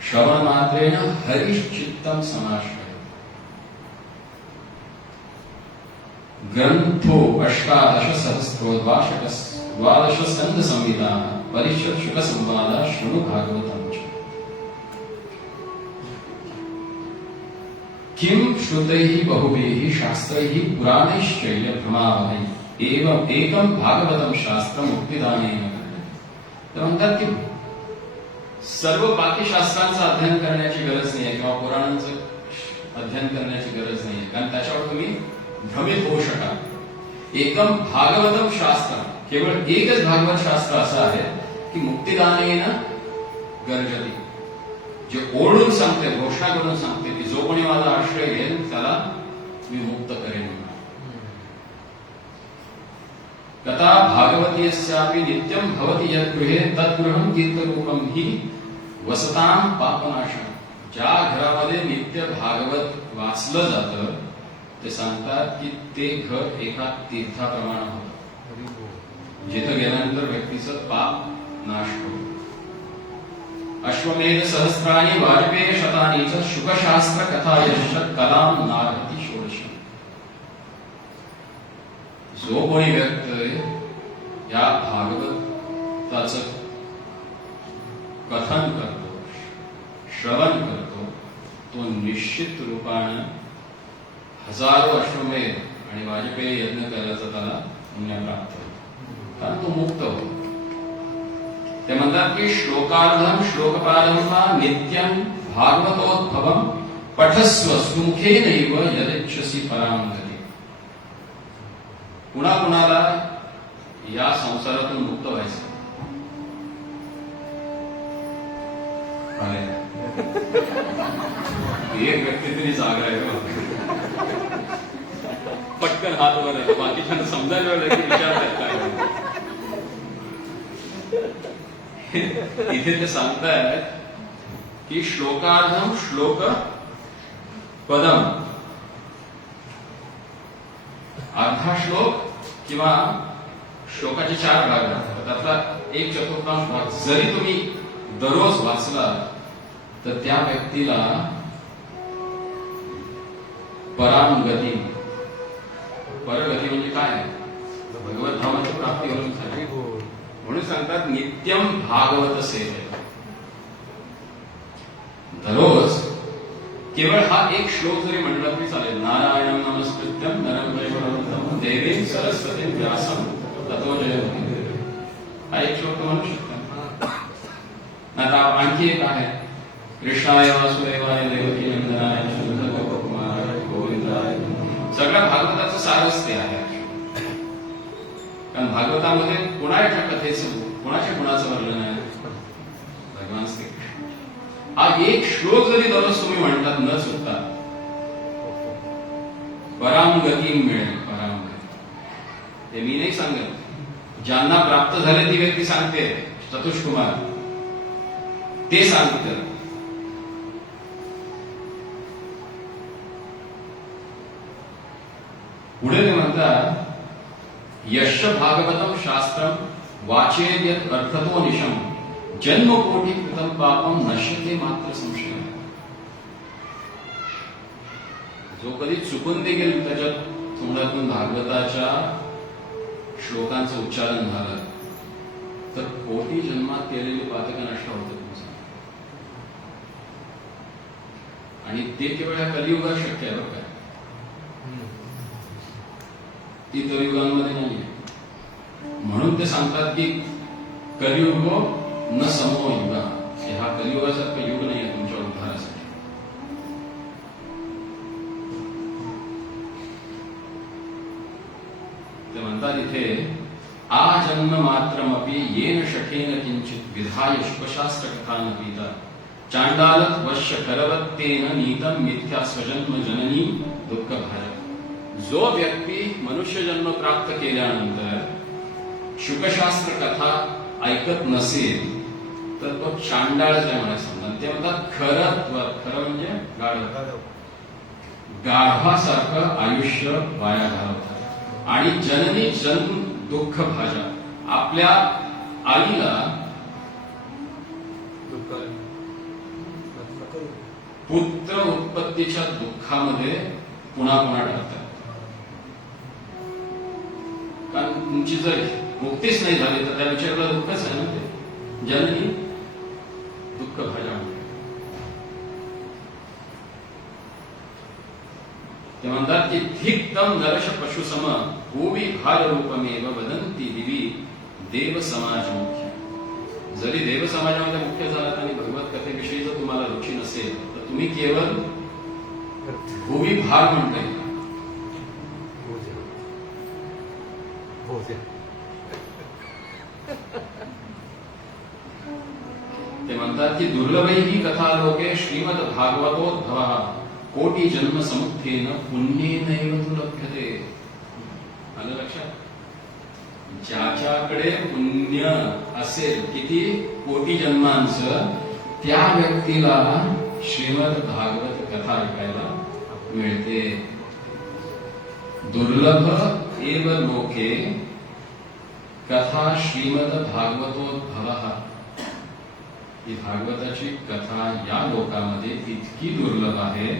श्रवण मात्रेन हरिश्चित्तम समाश्रय. ग्रंथो अष्टादश सहस्रो द्वादश स्कंद संहिता परिषद शुक संवाद शृणु भागवतम च. किम श्रुतैः बहुभिः शास्त्रैः पुराणैश्चैव भ्रमावहै एवं एकम भागवतम शास्त्र मुक्तिदानेन. तर म्हणतात की सर्व बाकी शास्त्रांचं अध्ययन करण्याची गरज नाही किंवा पुराणांचं अध्ययन करण्याची गरज नाही, कारण त्याच्यावर तुम्ही भ्रमित होऊ शकाल. एकम भागवतम शास्त्र, केवळ एकच भागवत शास्त्र असं आहे की मुक्तिदानेन गर्जती, जे ओढून सांगते, घोषणा करून सांगते की जो कोणी माझा आश्रय घेईल त्याला मी मुक्त करेन. कथा भागवती यस्यापि नित्यं भवति यद्गृहे तद्गृहं कीर्तरूपं हि वसतां पापनाशम. ज्या घरामध्ये नित्य भागवत वाचलं जातं ते सांगतात की ते घर एका तीर्थाप्रमाणे होतं, जिथं गेल्यानंतर व्यक्तीचं पाप नाश होतं. अश्वमेध सहस्राणि वाजपेय शतानि च शुकशास्त्र कथा यश कलाम नारहति षोडश. जो कोणी व्यक्ती या भागवताचं कथन करतो, श्रवण करतो, तो निश्चित रूपानं हजारो अश्वमेध आणि वाजपेयी यज्ञ करायचं त्याला पुण्य प्राप्त होतं, कारण तो मुक्त होतो. ते म्हणतात की श्लोकार्धम श्लोकपादम वा नित्यं भागवतोद्भवम पठस्व सुमुखेनैव यदिच्छसि परां गतिं. कुणाला या संसारातून मुक्त व्हायचं एक व्यक्ती तरी जागा आहे, पटकन हात वर आहे, बाकीच्यांना समजायला वेळ की विचारतात काय. इथे ते सांगतायत की श्लोकार्धम श्लोक पदम, अर्धा श्लोक किंवा श्लोकाचे 4 भाग असतात, त्यातला 1/4 भाग जरी तुम्ही दररोज वाचला तर त्या व्यक्तीला परामगती, परगती म्हणजे काय, भगवत धामाची प्राप्ती होऊन झाली. म्हणून सांगतात नित्यम भागवत सेवे. दररोज केवळ हा एक श्लोक जरी म्हटला तरी चालेल. नारायणं नमस्कृत्यं नरं चैव नरोत्तमं देवीं सरस्वतीं व्यासं ततो जयमुदीरये. हा एक श्लोक म्हणू शकता. आता आणखी एक आहे, कृष्णाय वासुदेवाय देवकी नंदनाय गोपकुमाराय गोविंदाय. सगळ्या भागवताचं सारच ते आहे. कारण भागवतामध्ये कोणाच्या कथेचं, कोणाच्या गुणाचं वर्णन आहे, भगवान श्रीकृष्ण. हा एक श्लोक जरी दररोज तुम्ही म्हणतात न चुकता, परामगती मिळेल. परामगती ते मी नाही सांगत, ज्यांना प्राप्त झाले ती व्यक्ती सांगते. चतुष्कुमार ते सांगतात. पुढे ते म्हणतात, यश भागवतम शास्त्रम वाचेत यत् अर्थतो निशम जन्मकोटी कृतं पापम नश्यते मात्र संशय. जो कधी चुकून देखील त्याच्या तोंडातून भागवताच्या श्लोकांचं उच्चारण झालं तर कोटी जन्मात केलेली पातकं नष्ट होतं तुमचं. आणि ते केवळ या कलियुगात शक्य आहे बरं काय, इतर युगांमध्ये नाहीये. म्हणून ते सांगतात की कलियुग न समो युगा. हा कलियुगासारखं युग नाहीये तुमच्या उद्धारासाठी. ते म्हणतात इथे, आ जन्म मात्रमपि येन शठेन किंचित विधाय शुभशास्त्र कथा न पीता चांडाल वश्य करवत्तेन नीतम मिथ्या स्वजन्म जननी दुःख भाजक. जो व्यक्ती मनुष्य जन्म प्राप्त केल्यानंतर शुकशास्त्र कथा ऐकत नसेल तर तो चांडाळ काय म्हणायचं. ते म्हणतात खरं म्हणजे गाढवासारखं आयुष्य वाया घालवतात. आणि जननी जन्म दुःख भाजा, आपल्या आईला पुत्र उत्पत्तीच्या दुःखामध्ये पुन्हा टाकतात. कारण तुमची जर मुक्तीच नाही झाली तर त्या विचाराला दुःखच आहे ना. ते जननी दुःख भाजा. ते म्हणतात की धिक्तम नरश पशुसम भूवी भार रूपमेव वदंती दिवी देव समाज मुख्य. जरी देव समाजामध्ये मुख्य झालात आणि भगवत कथेविषयी जर तुम्हाला रुची नसेल तर तुम्ही केवळ भूवी भार म्हणता येईल. ते म्हणतात की दुर्लभही ही कथा लोके श्रीमद भागवतोद्भव कोटी जन्म समुत्थेन पुण्येनैव तु लभ्यते. आलं लक्षात. ज्याच्याकडे पुण्य असेल किती कोटी जन्मांचं त्या व्यक्तीला श्रीमद भागवत कथा ऐकायला मिळते. दुर्लभ एव लोके कथा श्रीमद भागवतोद्भव. ही भागवताची कथा या लोकांमध्ये इतकी दुर्लभ आहे.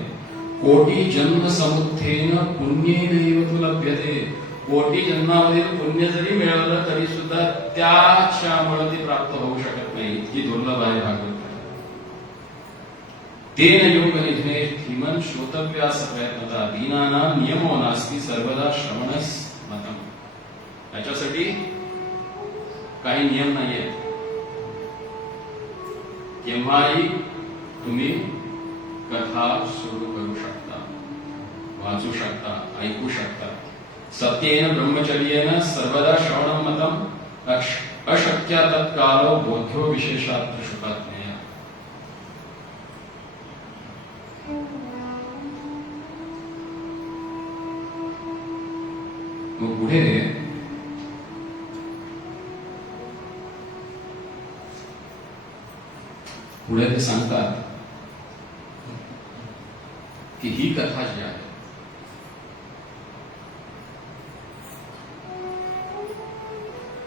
कोटी जन्म समुत्थेन पुण्येनैव तु लभ्यते. कोटी जन्मामध्ये पुण्य जरी मिळवलं तरी सुद्धा त्याच्यामुळे ती प्राप्त होऊ शकत नाही. इतकी दुर्लभ आहे भागवत. तेन योग निधने धीमन श्रोतव्यास प्रयत्नता दीनाना नियमो नास्ति सर्वदा श्रवणस मतम. याच्यासाठी काही नियम नाहीये. केव्हाही तुम्ही कथा सुरू करू शकता, वाचू शकता, ऐकू शकता. सत्येन ब्रह्मचर्येन सर्वदा श्रवणं मतम अशक्य तत्कालो बोध्यो विशेषात्र शुकात्मया. मग पुढे ते सांगतात की ही कथा जी आहे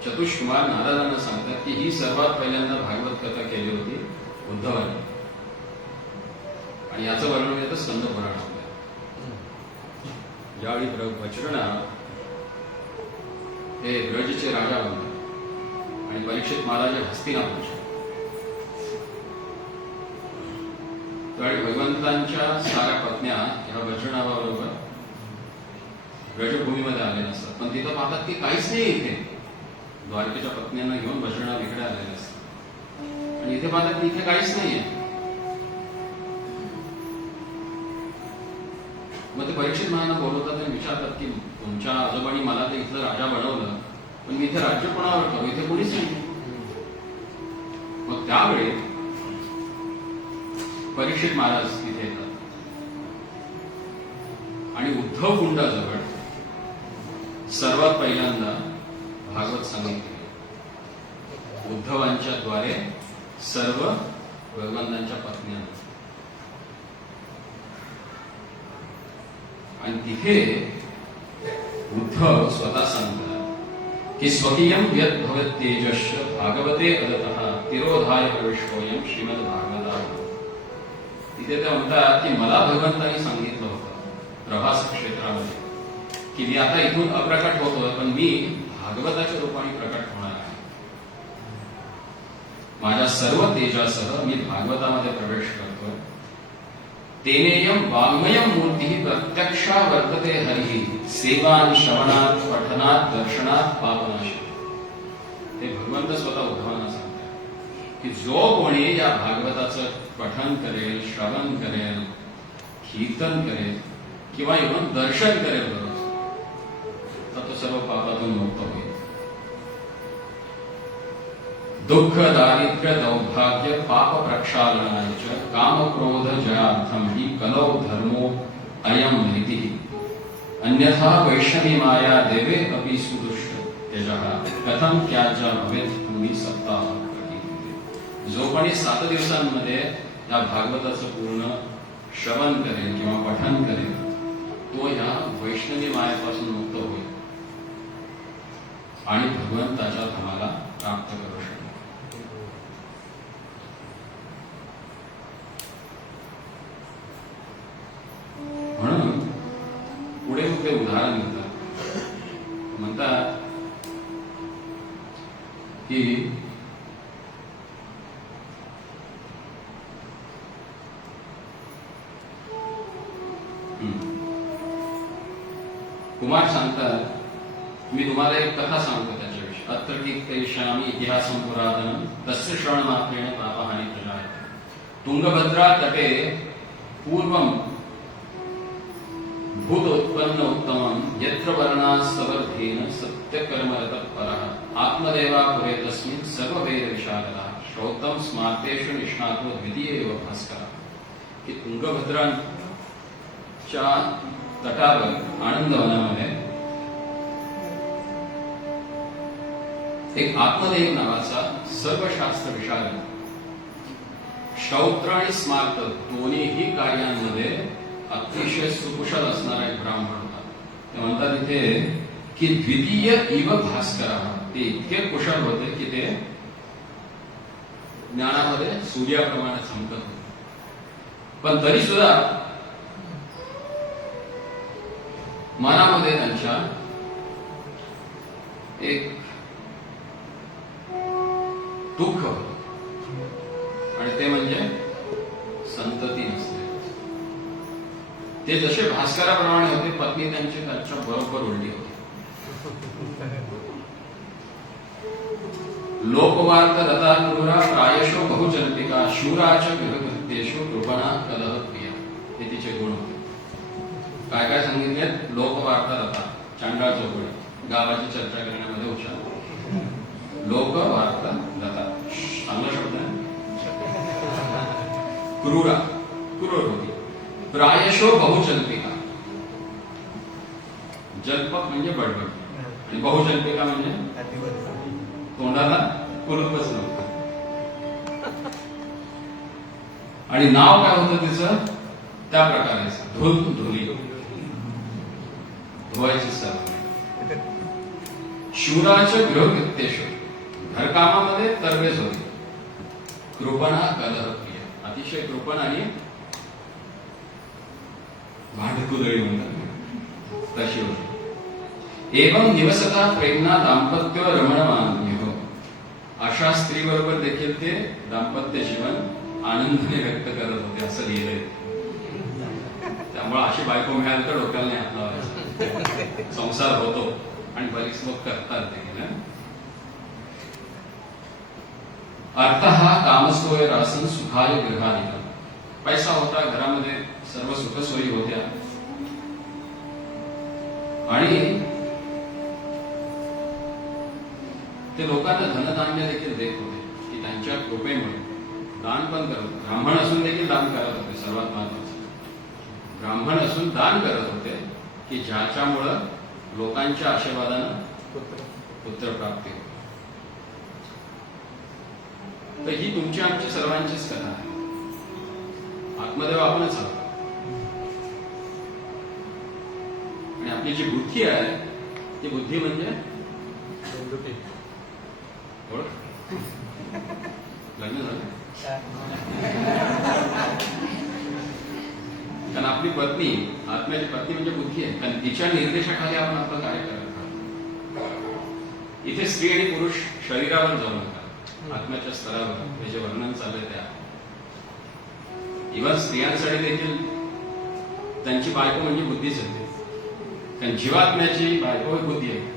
चतुष्कुमार नारदांना सांगतात की ही सर्वात पहिल्यांदा भागवत कथा केली होती उद्धवाने. आणि याचं वर्णन येतं स्कंद पुराणामध्ये. ज्यावेळी वज्रणा हे ब्रजचे राजा बनतात आणि परीक्षित महाराज हस्तिनापूरचे, त्यावेळी भगवंतांच्या साऱ्या पत्न्या ह्या वज्रनावाबरोबर ब्रजभूमीमध्ये आलेल्या असतात. पण तिथं पाहतात की काहीच नाही इथे. द्वारकेच्या पत्न्यांना घेऊन वज्रणा इकडे आलेले असतात आणि इथे पाहतात की इथे काहीच नाहीये. मग ते परीक्षित महाराजांना बोलवतात आणि विचारतात की तुमच्या आजोबांनी मला ते इथलं राजा बनवलं, पण मी इथे राज्य कोणावर करू, इथे कोणीच नाही. मग त्यावेळी परीक्षित महाराज तिथे येतात आणि उद्धव कुंडाजवळ सर्वात पहिल्यांदा भागवत सांगितले. उद्धवांच्या द्वारे सर्व भगवंतांच्या पत्न्यांना. आणि तिथे उद्धव स्वतः सांगतात की स्वकीयम यत् भवत् तेजस्य भागवते अदतः तिरोधाय प्रविष्टोयम श्रीमद भागवता. तिथे ते म्हणतात की मला भगवंतांनी सांगितलं होतं प्रभास क्षेत्रामध्ये की मी आता इथून अप्रकट होतोय, पण मी भागवताच्या रूपाने प्रकट होणार आहे. माझ्या सर्व तेजासह मी भागवतामध्ये प्रवेश करतोय. तेनेयम वाङ्मयम मूर्ती प्रत्यक्षा वर्तते हरिः सेवान श्रवणात पठनात दर्शनात पापनाशी. ते भगवंत स्वतः उद्धवांना सांगतात की जो कोणी या भागवताचं पठन करेल, श्रवण करेल, कीर्तन करेल किंवा इव्हन दर्शन करेल बरोबर, तर तो सर्व पापातून मुक्त होईल. दुःख दारिद्र्य दौर्भाग्य पाप प्रक्षालनाय च काम क्रोध जयार्थम हि कलौ धर्मो अयम नीतिः अन्यथा वैष्णवी माया देवे अपि सुदुष्ट त्यजः कथम त्याज्य भवेत् तुम्ही सप्ताह प्रति। जो कोणी 7 दिवसांमध्ये या भागवताचं पूर्ण श्रवण करेल किंवा पठन करेल तो या वैष्णवी मायापासून मुक्त होईल आणि भगवंताच्या धामाला प्राप्त करू शकेल। म्हणून पुढे ते उदाहरण देतात, म्हणतात की कुमार सांगतात मी तुम्हाला एक कथा सांगतो त्याच्याविषयी। अत्र की कैशामी इतिहासं पुरातनं तस्य श्रवणमात्रेण पापहानी प्रजायते। तुंगभद्रा तटे पूर्वं भूतोत्पन्न उत्तमं यत्र वर्णास्तवर्धेन सत्यकर्मरतः परः आत्मदेवापुरे तस्मिन् सर्ववेद विशारदः श्रोतं स्मार्तेषु निष्णातो द्वितीय एव भास्करः। की तुंगभद्राच्या तटावर आनंदवनामध्ये एक आत्मदेव नावाचा सर्वशास्त्र विशारद श्रौत्र आणि स्मार्त दोन्हीही कार्यांमध्ये अतिशय सुकुशल असणारा एक ब्राह्मण होता। ते म्हणतात इथे की द्वितीय इव भास्कर, ते इतके कुशल होते की ते ज्ञानामध्ये सूर्याप्रमाणे चमकत होते, पण तरी सुद्धा मनामध्ये त्यांच्या एक दुःख होतं आणि ते म्हणजे संतती नसते। ते जसे भास्कराप्रमाणे होते, पत्नी त्यांची त्यांच्या बरोबर उलटी होती। लोकवार्त रता क्रूरा प्रायशो बहुजल्पिका शूराच्या विभक्तेषु कृपणा कलह प्रिया, हे तिचे गुण होते। काय काय सांगितले? लोकवार्ता रता, चांडाळ चौकडी, गावाची चर्चा करण्यामध्ये हुशार। लोकवार्ता रता चांगला शब्द आहे। क्रूरा, क्रूर होती। प्रायशो बहुजल्पिका, जल्पक म्हणजे बडबड आणि बहुजल्पिका म्हणजे तोंडाला कुलूपच नव्हतं। आणि नाव काय होतं तिचं? त्या प्रकारे धुली, धुवायची सवय। शूराच्या गृहकृत्येषु, घरकामामध्ये तरबेज होती। कृपणा कलह प्रिय, अतिशय कृपण आणि भांडकुदळी म्हणतात तशी होती। एवं निवसता प्रेमना दाम्पत्य रमणमान्य, अशा स्त्री बरोबर देखील ते दाम्पत्य जीवन आनंदाने व्यक्त करत होते असं लिहिलंय। त्यामुळे अशी बायको मिळाली तर डोक्याला नाही हात लावायचा, संसार होतो आणि बरीच लोक करतात देखील। अर्थ हा कामस्तोय रासन सुखाय गृहाधिका, पैसा होता, घरामध्ये सर्व सुखसोयी होत्या आणि ते लोकांना धनधान्य देखील देत होते की त्यांच्या कृपेमुळे दान पण करत होते। ब्राह्मण असून देखील दान करत होते। सर्वात महत्वाचं, ब्राह्मण असून दान करत होते की ज्याच्यामुळं लोकांच्या आशीर्वादानं पुत्र प्राप्ती होते। तर ही तुमची आमची सर्वांचीच कथा आहे। आत्मदेव आपणच आहोत आणि आपली जी बुद्धी आहे ती बुद्धी म्हणजे लग्न झालं कारण आपली पत्नी, आत्म्याची पत्नी म्हणजे बुद्धी आहे, कारण तिच्या निर्देशाखाली आपण आपलं कार्य करत आहोत। इथे स्त्री आणि पुरुष शरीरावर जाऊ नका, आत्म्याच्या स्तरावर त्याचे वर्णन चाललंय त्या। इव्हन स्त्रियांसाठी देखील त्यांची बायको म्हणजे बुद्धीच असते, कारण जीवात्म्याची बायको ही बुद्धी आहे।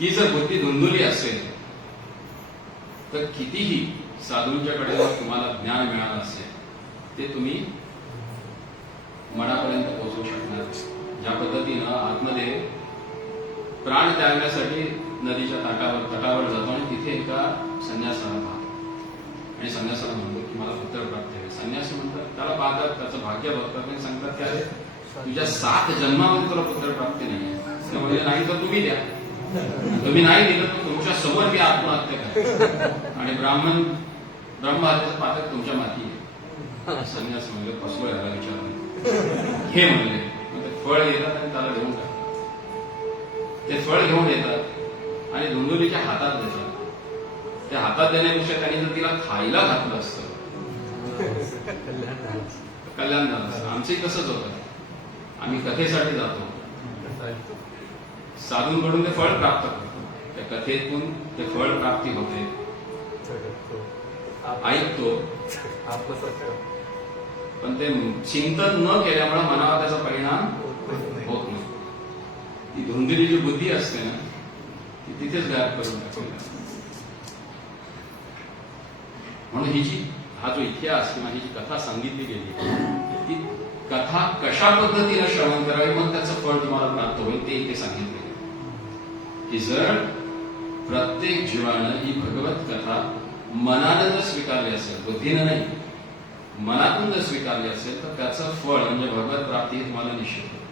ती जर बुद्धी धुंदुली असेल तर कितीही साधूंच्याकडे तुम्हाला ज्ञान मिळालं असेल ते तुम्ही मनापर्यंत पोहोचू शकणार। ज्या पद्धतीनं आत्मदेव प्राण त्यागण्यासाठी नदीच्या तटावर जातो आणि तिथे एका संन्यासाला पाहतो आणि संन्यासाला म्हणतो की मला पुत्र प्राप्त आहे. संन्यासी म्हणतात, त्याला पाहतात, त्याचं भाग्य बघतात आणि सांगतात की अरे तुझ्या 7 जन्मामध्ये तुला पुत्र प्राप्ती नाही आहे, त्यामुळे नाही तर तुम्ही द्या, तुम्ही नाही दिलं तर तुमच्या समोर मी आत्महत्या करेन आणि ब्रह्महत्येचं पातक तुमच्या माती आहे. संन्यास म्हणले पसवळ याला विचारलं हे म्हणले. मग ते फळ येतात आणि त्याला देऊन टाकतात. ते फळ घेऊन येतात आणि धुंदुलीच्या हातात देतात. त्या हातात देण्यापेक्षा त्यांनी जर तिला खायला घातलं असतं कल्याण झालं असतं. आमचंही तसंच होतं. आम्ही कथेसाठी जातो, साधूंकडून ते फळ प्राप्त करतो, त्या कथेतून ते फळ प्राप्ती होते, ऐकतो, पण ते चिंतन न केल्यामुळे मनावर त्याचा परिणाम होत नाही. ती धुंदली जी बुद्धी असते ना ती तिथेच गायब करून टाकते. म्हणून हा जो इतिहास किंवा ही जी कथा सांगितली गेली ती कथा कशा पद्धतीने श्रवण करावी मग त्याचं फळ तुम्हाला प्राप्त होईल ते इथे सांगितले की जर प्रत्येक जीवानं ही भगवत कथा मनानं जर स्वीकारली असेल, बुद्धीनं नाही, मनातून जर स्वीकारली असेल तर त्याचं फळ म्हणजे भगवत प्राप्ती हे तुम्हाला निश्चित होईल.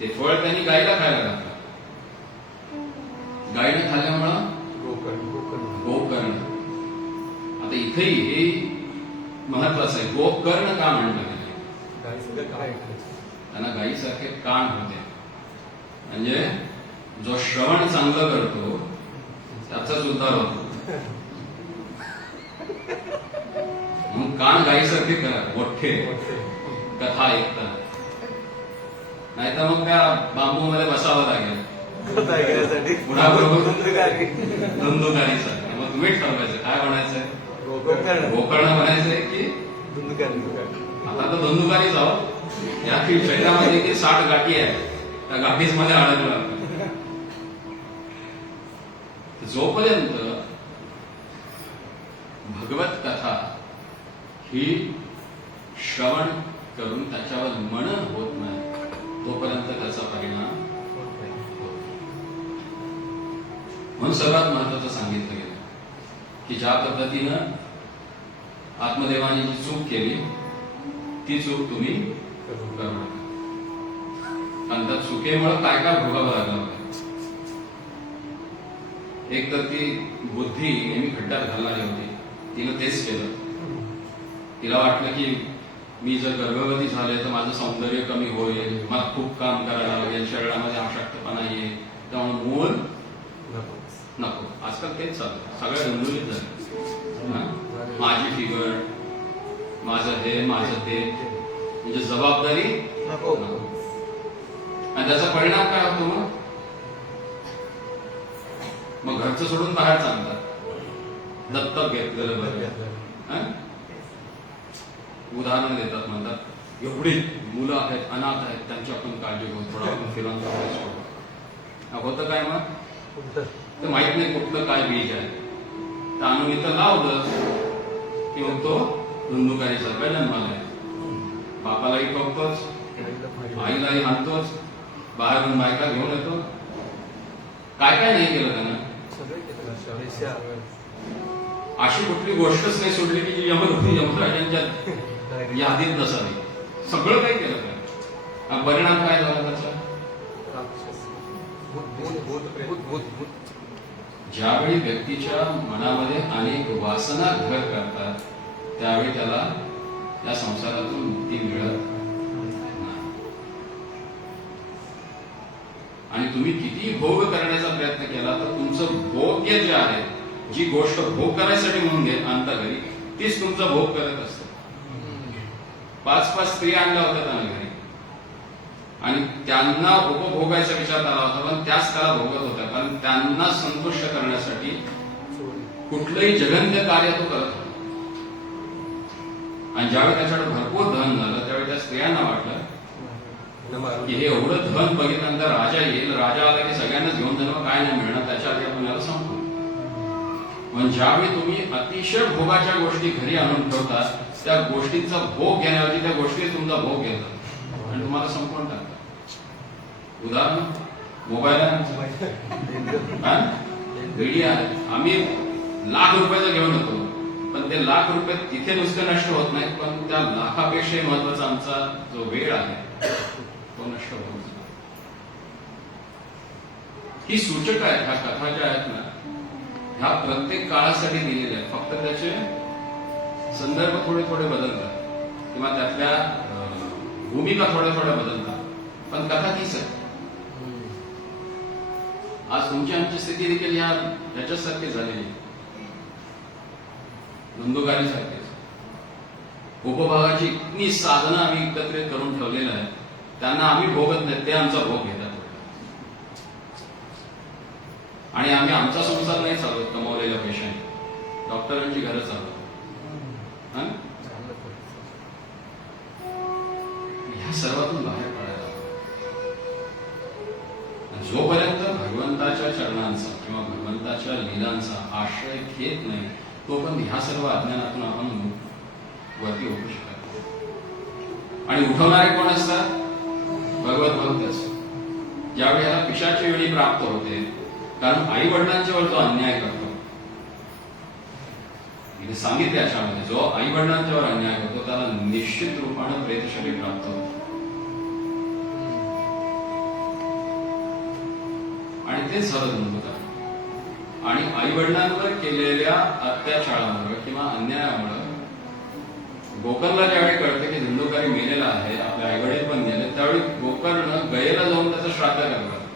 ते फळ त्यांनी गायीला खायला घातलं. गायीने खाल्ल्यामुळं गोकर्ण. आता इथेही हे महत्वाचं आहे, गोकर्ण का म्हणलं गेलं? त्यांना गायीसारखे कान होते, म्हणजे जो श्रवण चांगलं करतो त्याचाच उद्धार होतो. म्हणून कान गायीसारखे करा, मोठे कथा ऐकतात, नाहीतर मग त्या बांबू मध्ये बसावं लागेल धुंदुकारीचं. मग तुम्ही ठरवायचं काय म्हणायचंय, गोकर्ण म्हणायचंय की आता तर धुंदुकारी जाऊ. या शरीरामध्ये की 60 गाठी आहेत, त्या गाठीच मध्ये अडकलं. जोपर्यंत भगवत कथा ही श्रवण करून त्याच्यावर मनन होत नाही तोपर्यंत त्याचा परिणाम होत नाही. म्हणून सर्वात महत्वाचं सांगितलं गेलं की ज्या पद्धतीनं आत्मदेवाने जी चूक केली ती चूक तुम्ही करू नका. आणि त्या चुकीमुळे काय काय भोगावं लागलं. एक तर ती बुद्धी नेहमी खड्ड्यात घालणारी होती, तिनं तेच केलं. तिला वाटलं की मी जर गर्भवती झाले तर माझं सौंदर्य कमी होईल, मला खूप काम करायला लागेल, शरीरामध्ये अशक्तपणा येईल, त्यामुळे मूल नको. आजकाल तेच चालतं, सगळ्या धुंदुलीत झालं. माझी फिगर, माझं हे, माझं ते, म्हणजे जबाबदारी नको. आणि त्याचा परिणाम काय होतो मग घरचं सोडून बाहेर सांगतात, दत्तक घेतलेलं बरं. उदाहरण देतात, म्हणतात एवढी मुलं आहेत, अनाथ आहेत, त्यांची आपण काळजी घेऊ, थोडा आपण फिरवून होतं काय मग ते माहित नाही कुठलं काय बीज आहे, तर आणून इथं लावलं की मग तो धुंदुकारीसारखा जन्माला आहे. बापालाही बघतोच, आईलाही आणतोच, बाहेरून बायका घेऊन येतो. काय काय नाही केलं त्यानं, अशी कुठली गोष्टच नाही सोडली की जी यमराजांच्या यादीत नसावी. सगळं काही केलं त्यानं. परिणाम काय झाला त्याचा, ज्यावेळी व्यक्तीच्या मनामध्ये अनेक वासना घर करतात त्यावेळी त्याला या संसारातून मुक्ती मिळत नाही. आणि तुम्ही किती भोग करण्याचा प्रयत्न केला तर तुमचं भोग्य जे आहे, जी गोष्ट भोग करायसाठी म्हणून आणता घरी, तीच तुमचा भोग करत असते. 5-5 स्त्रिया आणल्या होत्या त्याने घरी आणि त्यांना उपभोगायचा विचार आला होता, पण त्याच त्याला भोगत होत्या, कारण त्यांना संतुष्ट करण्यासाठी कुठलंही जघन्य कार्य तो करत होता. आणि ज्यावेळी त्याच्याकडे भरपूर धन झालं त्यावेळी त्या स्त्रियांना वाटलं की हे एवढं धन बघितल्यानंतर राजा येईल, राजा आला की सगळ्यांनाच घेऊन जाणं, काय नाही मिळणार, त्याच्या आधी आपण याला संपू. पण ज्यावेळी तुम्ही अतिशय भोगाच्या गोष्टी घरी आणून ठेवतात, त्या गोष्टींचा भोग घेण्याऐवजी त्या गोष्टी तुमचा भोग घेतात आणि तुम्हाला संपवून टाकतात. उदाहरण मोबाईल आहे, मीडिया आहे. आम्ही लाख रुपयाचं घेऊन येतो, पण ते लाख रुपये तिथे नुसते नष्ट होत नाहीत, पण त्या लाखापेक्षाही महत्वाचा आमचा जो वेळ आहे तो नष्ट होत नाही. ही सूचक आहेत, ह्या कथा ज्या आहेत ना, ह्या प्रत्येक काळासाठी दिलेल्या आहेत. फक्त त्याचे संदर्भ थोडे थोडे बदलतात किंवा त्यातल्या भूमिका थोड्या थोड्या बदलतात, पण कथा तीच आहे. आज तुमची आमची स्थिती देखील ह्याच्यासारखी झालेली, धुंदुकारीसारखीच. उपभोगाची इतकी साधनं आम्ही एकत्रित करून ठेवलेलं आहे, त्यांना आम्ही भोगत नाही, ते आमचा भोग घेतात. आणि आम्ही आमचा संसार नाही चालवत कमावलेल्या पैशाने, डॉक्टरांची घरं चालवतो. ह्या सर्वातून बाहेर पडायला जोपर्यंत भगवंताच्या चरणांचा किंवा भगवंताच्या लीलांचा आश्रय घेत नाही, तोपर्यंत ह्या सर्व अज्ञानातून आपण वरती उठू शकत नाही. आणि उठवणारे कोण असतात? भगवत भक्त असतात. ज्यावेळी ह्याला पिशाची वेळी प्राप्त होते, कारण आई वडिलांच्या वर जो अन्याय करतो, सांगितले अशामध्ये, जो आई वडिलांच्यावर अन्याय करतो त्याला निश्चित रूपाने प्रेत शरीर प्राप्त होतं. आणि तेच झालं धुंदुकार. आणि आई वडिलांवर केलेल्या अत्याचारामुळे किंवा अन्यायामुळे गोकर्णला ज्यावेळी कळते की धुंदुकारी मेलेला आहे, आपले आई वडील पण गेले, त्यावेळी गोकर्ण गयेला जाऊन त्याचं श्राद्ध करतात.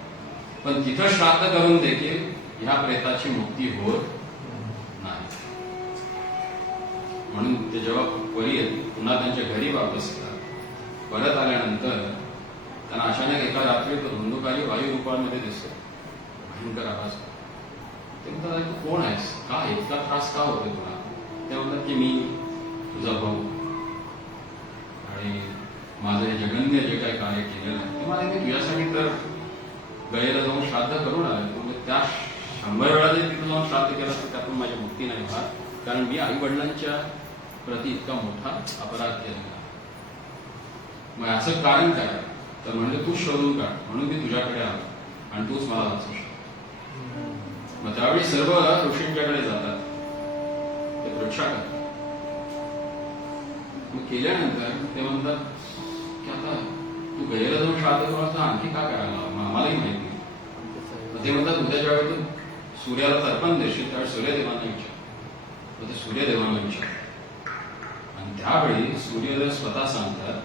पण तिथं श्राद्ध करून देखील ह्या प्रेताची मुक्ती होत नाही. म्हणून ते जेव्हा परी पुन्हा त्यांच्या घरी वापस येतात, परत आल्यानंतर त्यांना अचानक एका रात्री तो धुंदुकारी वायू रूपामध्ये दिसतो, भयंकर आवाज. ते म्हणतात, तू कोण आहेस, का इतका त्रास का होतोय तुला? ते म्हणतात की मी तुझा भाऊ, आणि माझं हे जगन्य जे काही कार्य केलेलं आहे ते मला तुझ्यासाठी तर गयेला जाऊन श्राद्ध करून आले. त्या 100 वेळा जरी तिथं जाऊन श्राद्ध केलं तर त्यातून माझी मुक्ती नाही होणार, कारण मी आई वडिलांच्या प्रति इतका मोठा अपराध केलेला. मग याचं कारण काय? तर म्हणजे तू शोधून काढ, म्हणून मी तुझ्याकडे आलो आणि तूच मला वाचू शकतो. मग त्यावेळी सर्व ऋषींच्याकडे जातात, ते परीक्षा करतात. मग केल्यानंतर ते म्हणतात की आता तू गयेला जाऊन श्राद्ध करून आणखी का करायला, आम्हालाही माहिती नाही. ते म्हणतात, उद्या ज्यावेळी तू सूर्याला तर्पण देशील त्यावेळी सूर्यदेवांना विचार. मग ते सूर्यदेवांना विचार, आणि त्यावेळी सूर्यदेव स्वतः सांगतात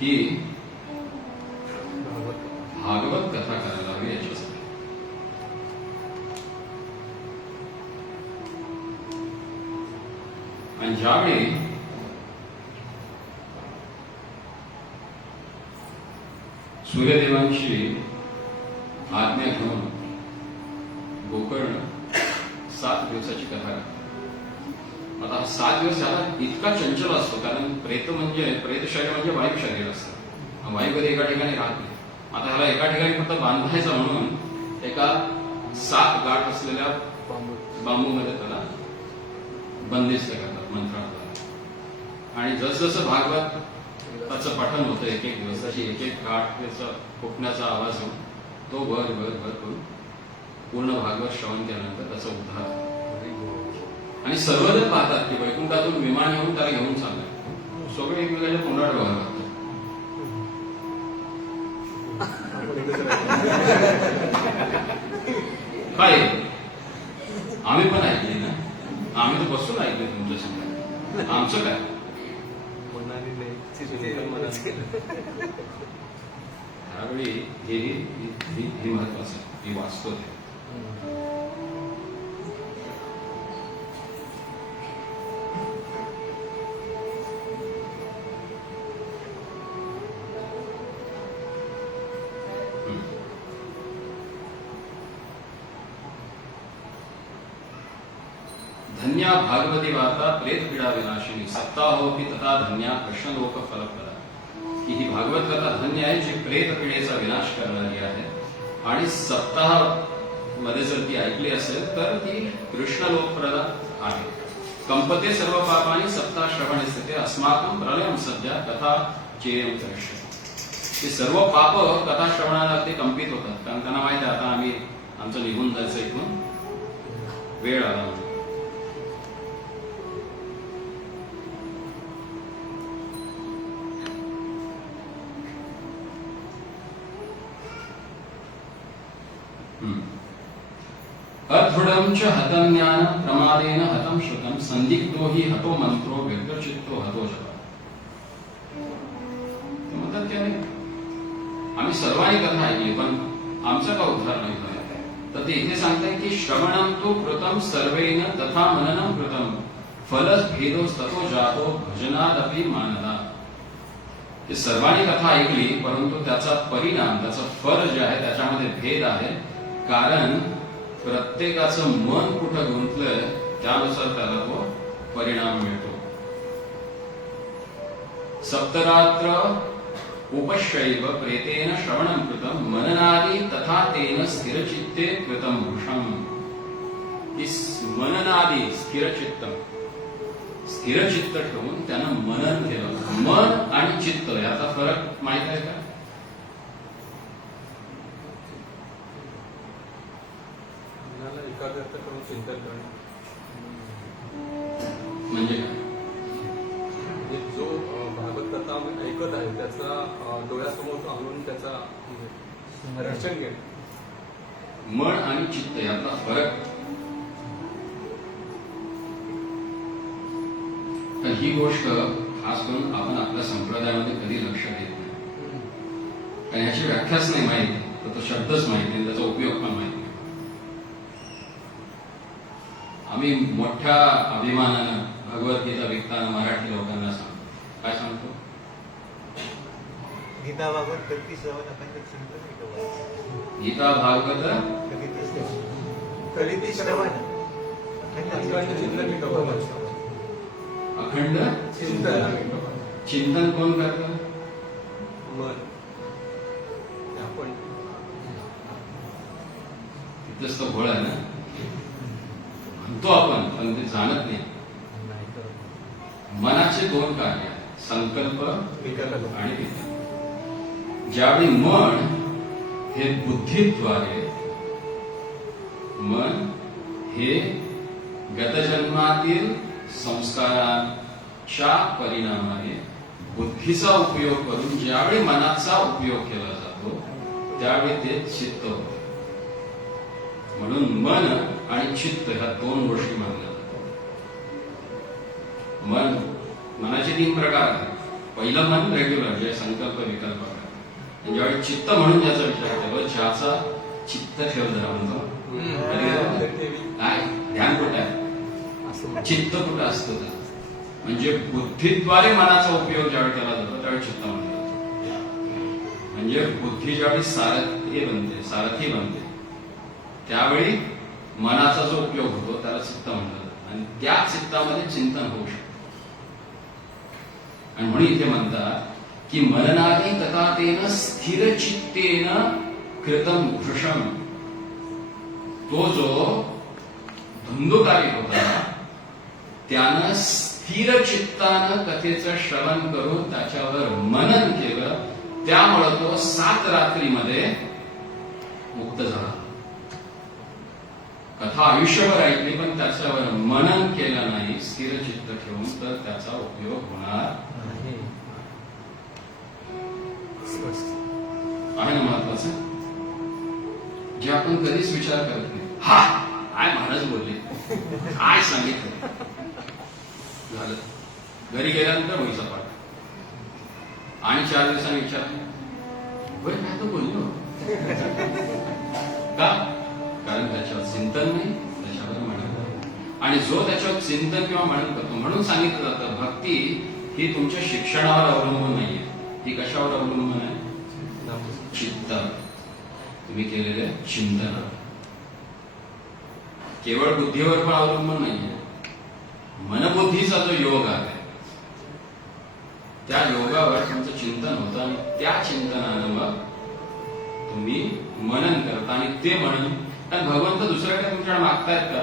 की भागवत कथा करायला हवी याच्यासाठी. आणि ज्यावेळी सूर्यदेवांची आज्ञा घेऊन गोकर्ण 7 दिवसाची कथा करतात. आता 7 दिवस झाला इतका चंचल असतो, कारण प्रेत शरीर म्हणजे वायू शरीर असतं. वायू कधी एका ठिकाणी राहत नाही. आता ह्याला एका ठिकाणी फक्त बांधायचं म्हणून एका 7 गाठ असलेल्या बांबूमध्ये त्याला बंदिस्त करतात मंत्रात. आणि जसजसं भागवत त्याचं पठण होतं, एक एक दिवसाची एक एक गाठ त्याचा फुटण्याचा आवाज होऊन तो भर भर भर करून पूर्ण भागवत श्रवण केल्यानंतर त्याचा उद्धार. आणि सर्वजण पाहतात की वैकुंठातून विमान घेऊन त्याला घेऊन चाललंय. सगळे एकमेकांच्या तोंडात बघतात. काय आम्ही पण ऐकले ना, आम्ही तर बसून ऐकले तुमच्या समोर, आमचं काय? त्यावेळी हे महत्वाचं आहे, हे वाचतो ते. धन्या भागवती वार्ता प्रेत पीडा विनाशिनी सप्ताहोपी तथा धन्या कृष्णलोक फलप्रदा. की ही भागवत कथा धन्य आहे जी प्रेत पीडेचा विनाश करणारी आहे. आणि सप्ताह मध्ये जर ती ऐकली असेल तर ती कृष्णलोकप्रदा आहे. कंपते सर्व पापानी सप्ताह श्रवणे स्थिते अस्माकं प्रलयं सध्या कथा चेयं दर्शय. ते सर्व पाप कथा श्रवणाला ते कंपित होतात, कारण त्यांना माहिती आमचं निघून जायचं इथून वेळ आला म्हणजे. अदृढं च हतं ज्ञान प्रमादेन हतं श्रुतं संदिग्धो हि हतो मंत्रो व्यग्रचित्तो हतो जप. ते म्हणतात की आम्ही सर्वांनी कथा ऐकली पण आमचा का उद्धार नाही झाला. तर ते इथे सांगताय की श्रवणं तु कृतं सर्वेन तथा मननं कृतं फलस भेदोस्ततो जातो भजनादपि मानदा. ते सर्वांनी कथा ऐकली परंतु त्याचा परिणाम त्याचं फल जे आहे त्याच्यामध्ये भेद आहे. कारण प्रत्येकाचं मन कुठं गुंतलंय त्यानुसार त्याला तो परिणाम मिळतो. सप्तरात्र उपशैव प्रेतेन श्रवणं कृतं मननादि तथा तेन स्थिरचित्ते कृतं भूषम. मननादि स्थिरचित्त स्थिरचित्त ठेवून त्यानं मनन केलं. मन आणि चित्त याचा फरक माहित आहे का? मनाला एकाग्रता करून चिंतन करणं म्हणजे काय? म्हणजे जो भागवत कथा ऐकत आहे त्याचा डोळ्यासमोर आणून त्याचा रक्षण घेणं. मन आणि चित्त यातला फरक. तर ही गोष्ट खास करून आपण आपल्या संप्रदायामध्ये कधी लक्ष देत नाही. कारण ह्याची व्याख्याच नाही माहिती तर तो शब्दच माहिती नाही त्याचा उपयोग पण माहिती नाही. आम्ही मोठ्या अभिमानानं भगवद्गीता विकताना मराठी लोकांना सांगतो. काय सांगतो? गीता भागवत कल्पी श्रवण अखंड चिंतन मिटवा. गीता भागवत कलिती श्रवण अखंड चिंतन मिटवा. अखंड चिंतन चिंतन कोण करतं? मन. आपण तिथंच तो घोळ आहे ना. म्हणतो आपण पण ते जाणत नाही. मनाचे दोन कार्य आहेत, संकल्प आणि विचार. ज्यावेळी मन हे बुद्धीद्वारे मन हे गतजन्मातील संस्कारांच्या परिणामाने बुद्धीचा उपयोग करून ज्यावेळी मनाचा उपयोग केला जातो त्यावेळी ते चित्त होते. म्हणून मन आणि चित्त ह्या दोन गोष्टी मानल्या जातात. मनाचे 3 प्रकार आहेत. पहिलं मन रेग्युलर जे संकल्प विकल्प करतात. ज्यावेळी चित्त म्हणून ज्याचा विचार केला ज्याचा चित्त ठेव जरा म्हणतो काय ध्यान कुठं आहे चित्त कुठं असतं. म्हणजे बुद्धीद्वारे मनाचा उपयोग ज्यावेळी केला जातो त्यावेळी चित्त म्हणलं जातं. म्हणजे बुद्धी ज्यावेळी सारथी बनते त्यावेळी मनाचा जो उपयोग होतो त्याला चित्त म्हणलं जातं. आणि त्या चित्तामध्ये चिंतन होऊ शकतं. आणि म्हणून इथे म्हणतात की मननादि तथा तेन स्थिर चित्तेन कृतं भृशम. तो जो धुंदुकारी होता त्यानं स्थिर चित्तानं कथेचं श्रवण करून त्याच्यावर मनन केलं. त्यामुळं तो 7 रात्रीमध्ये मुक्त झाला. कथा आयुष्यभर ऐकली पण त्याच्यावर मनन केलं नाही स्थिर चित्त ठेवून तर त्याचा उपयोग होणार आहे ना. महत्वाचं जे आपण कधीच विचार करत नाही. हा काय महाराज बोलले काय सांगितलं झालं. घरी गेल्यानंतर वही सपाट आणि 4 दिवसांनी विचारलं बरं काय तो बोललो का? कारण त्याच्यावर चिंतन नाही त्याच्यावर मनन नाही. आणि जो त्याच्यावर चिंतन किंवा मनन करतो म्हणून सांगितलं जातं भक्ती ही तुमच्या शिक्षणावर अवलंबून नाहीये. ती कशावर अवलंबून आहे? चित्त तुम्ही केलेले चिंतन. केवळ बुद्धीवर पण अवलंबून नाहीये. मनबुद्धीचा जो योग आहे त्या योगावर तुमचं चिंतन होतं आणि त्या चिंतनानं मग तुम्ही मनन करता. आणि ते म्हणून कारण भगवंत दुसरं काय तुमच्याकडे मागतायत का?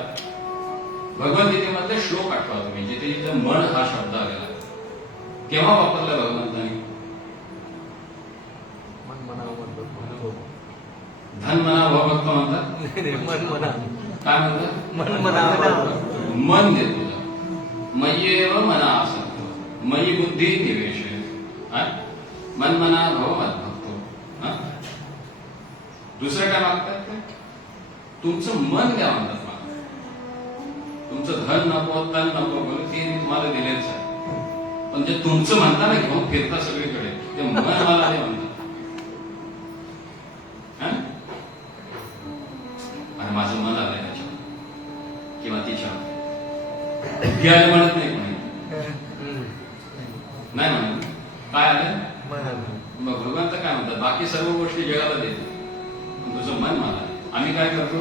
भगवद्गीतेमधले श्लोक आठवा तुम्ही जिथे जिथे मन हा शब्द आलेला केव्हा वापरला भगवंतांनी? धन मना भक्ती भक्त म्हणतात? मन म्हणा काय म्हणतात? मन म्हणा मन दे तुझं. मय्येव मना आसक्तो मयी बुद्धी निवेशय. मन मना भव मद्भक्तो. दुसरं काय मागतात ते? तुमचं मन द्या म्हणतात मला. तुमचं धन नको, तन नको, ते मी तुम्हाला दिलेच आहे. पण जे तुमचं म्हणता ना घेऊन फिरता सगळीकडे, ते मन मला हे म्हणतात. आणि माझं मन आलंय त्याच्यावर किंवा तिच्यावर. बुद्धी आले म्हणत नाही कोणी. नाही म्हणत. काय आलं? मग भगवान तर काय म्हणतात, बाकी सर्व गोष्टी जगाला देतात, पण तुझं मन मला. आम्ही काय करतो?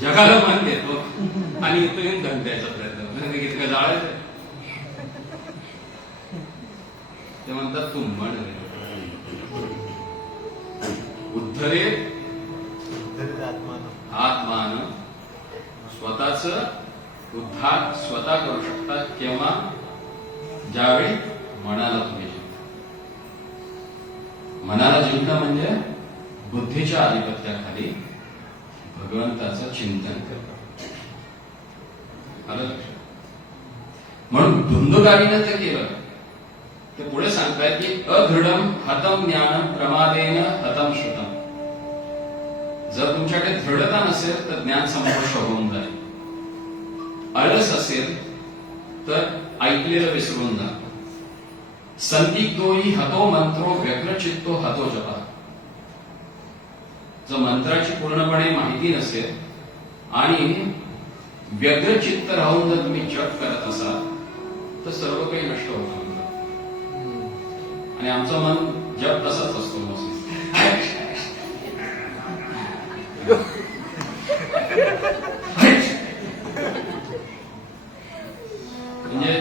जगाला मन देतो आणि इथं येऊन धन द्यायचा प्रयत्न. इतकं जाळायचं. ते म्हणतात तू मन उद्धरे आत्मान. स्वतःच उद्धार स्वतः करू शकतात केव्हा? ज्यावेळी मनाला तुम्ही जिंकता. मनाला जिंकणं म्हणजे बुद्धीच्या आधिपत्याखाली भगवंताचं चिंतन करणं. आलं लक्षात? म्हणून धुंदुकारीनं ते केलं. ते पुढे सांगतायत की अदृढम हतम ज्ञानम प्रमादेन हतम श्रुतम. जर तुमच्याकडे दृढता नसेल तर ज्ञान संपुष्ट होऊन जाईल. आळस असेल तर ऐकलेलं विसरून जा. संदिग्धोही हतो मंत्रो व्यग्रचित्तो हतो जपा. जर मंत्राची पूर्णपणे माहिती नसेल आणि व्यग्रचित्त राहून जर तुम्ही जप करत असाल तर सर्व काही नष्ट होतं. आणि आमचं मन जप तसाच असतो. म्हणजे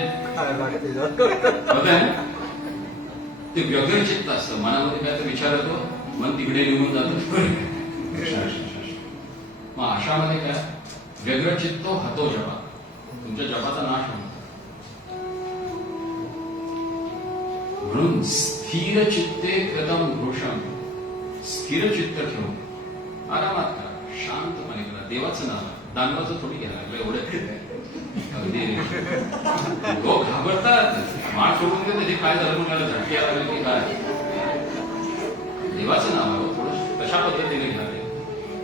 ते व्यग्रचित्त असतं. मनामध्ये काय तर विचार येतो, मन तिकडे निघून जातं. मग अशामध्ये काय? व्यग्रचित्तो हतो जपा. तुमच्या जपाचा नाश होतो. म्हणून स्थिर चित्ते कृतम घोषम. स्थिर चित्त ठेवून आरामात करा, शांतपणे करा. देवाचं नाव. दानवाचं थोडी घ्यायला लागलं एवढं. अगदी लोक घाबरतात. माळ सोडून देते ते काय झालं म्हणाला झटके आला की काय. देवाचं नाव आहे थोडं कशा पद्धतीने घ्यावे.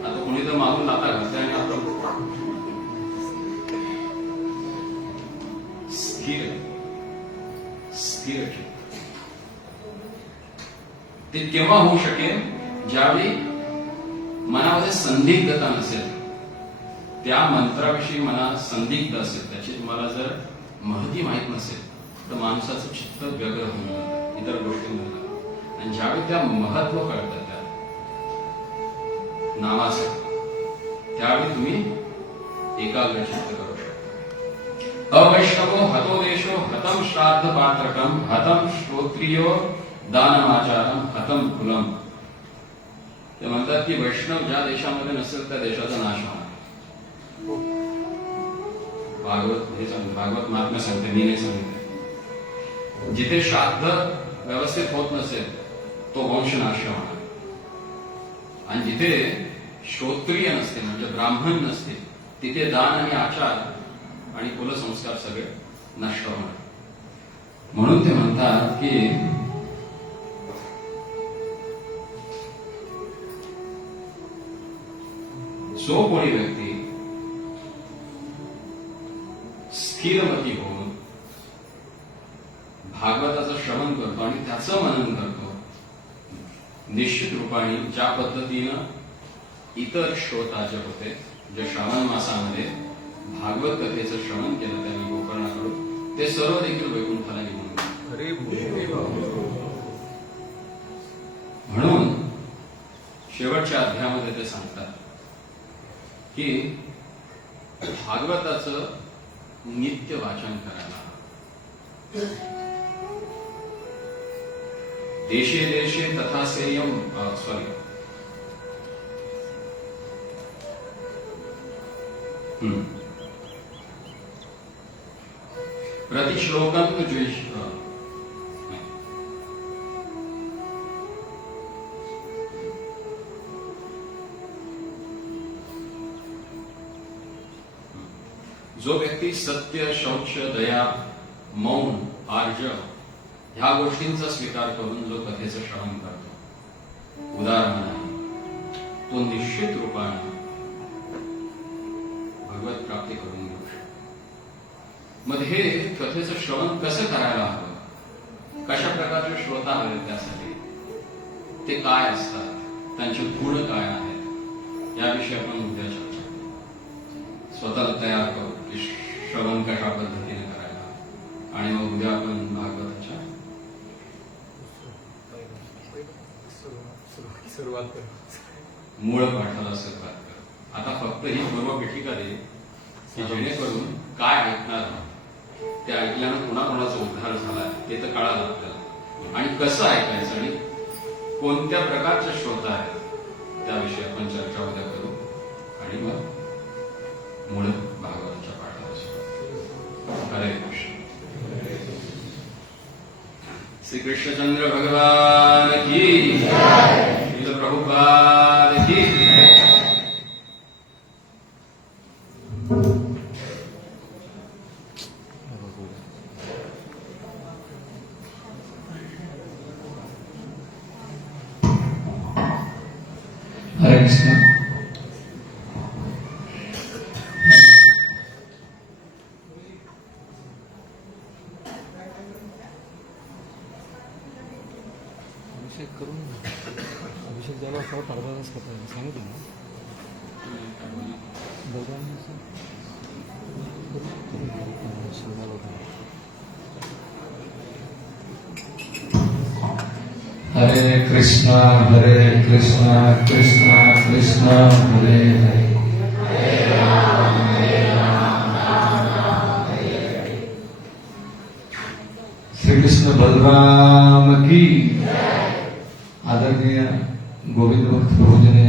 आता कोणी तर मागून लाता घालतंय आणि आपण स्थिर स्थिर चित्त. ते केव्हा होऊ शकेल? ज्यावेळी मनामध्ये संदिग्धता नसेल, त्या मंत्राविषयी मनात संदिग्ध असेल, त्याची तुम्हाला जर महती माहित नसेल तर माणसाचं चित्त व्यग्र होऊन जातं इतर गोष्टींमध्ये. आणि ज्यावेळी त्या महत्व कळतं त्या नावाचं, त्यावेळी तुम्ही एकाग्र चित्त करू शकता. अवैष्णवो हतो देशो हतम श्राद्ध पात्रकम हतम श्रोत्रियो दानमाचारम हतम कुलम. ते म्हणतात की वैष्णव ज्या देशामध्ये नसेल त्या देशाचा नाश होणार. भागवत महात्म्य सांगते, मी नाही सांगितले. जिथे श्राद्ध व्यवस्थित होत नसेल तो वंश नाश होणार. आणि जिथे श्रोत्रिय नसते म्हणजे ब्राह्मण नसते तिथे दान आणि आचार आणि कुलसंस्कार सगळे नष्ट होणार. म्हणून ते म्हणतात की जो कोणी व्यक्ती स्थिरमती होऊन भागवताचं श्रवण करतो आणि त्याचं मनन करतो, निश्चित रूपाने ज्या पद्धतीनं इतर श्रोता जे होते, जे श्रावण मासामध्ये भागवत कथेचं श्रवण केलं त्यांनी गोकर्णाकडून, ते सर्व देखील वैकुंठाला निघून गेले. म्हणून शेवटच्या अध्यायामध्ये ते सांगतात की भागवताचं नित्य वाचन करायला. देशे देशे तथा सेयम प्रतिश्लोकम द्वेष. जो व्यक्ती सत्य, शौच, दया, मौन, आर्ज ह्या गोष्टींचा स्वीकार करून जो कथेचं श्रवण करतो, उदार मनाने, तो निश्चित रूपाने भगवत प्राप्ती करून घेऊ शकतो. मग हे कथेचं श्रवण कसं करायला हवं, कशा प्रकारचे श्रोता हवे त्यासाठी, ते काय असतात, त्यांचे गुण काय आहेत, याविषयी आपण उद्या चर्चा करू. स्वतःला तयार करू की श्रवण कशा पद्धतीने करायला, आणि मग उद्या आपण भागवताच्या सुरुवात करू. मूळ पाठाला सुरुवात करू. आता फक्त ही पूर्वपीठिका दे की जेणेकरून काय ऐकणार आहोत, ते ऐकल्यानं कोणाकोणाचा उद्धार झाला ते तर कळालं आपल्याला, आणि कसं ऐकायचं आणि कोणत्या प्रकारचे श्रोता आहेत त्याविषयी आपण चर्चा उद्या करू. आणि मग मूळ भागवताच्या पाठाला सुरुवात. हरे कृष्ण. श्री कृष्णचंद्र भगवान की श्रील प्रभुपाद की. हरे कृष्ण. अभिषेक करून अभिषेक ज्याला असं अर्धाच करता सांगितलं ना दोघांनी हरे कृष्णा कृष्णा कृष्णा हरे हरे. श्री कृष्ण बलराम की. आदरणीय गोविंद भक्त प्रभुजने,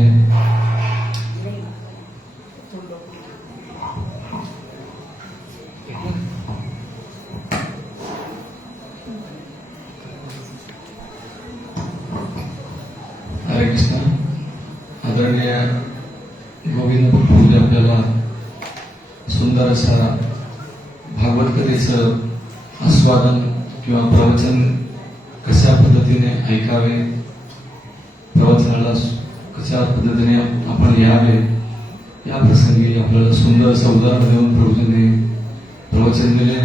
हरे कृष्ण. आदरणीय गोविंद भक्त प्रभुजी आपल्याला सुंदर असा भागवत कथेचं आस्वादन किंवा प्रवचन कशा पद्धतीने ऐकावे, प्रवचनाला कशा पद्धतीने आपण यावे, या प्रसंगी आपल्याला सुंदर असं उदाहरण देऊन प्रभूजींनी प्रवचन दिले.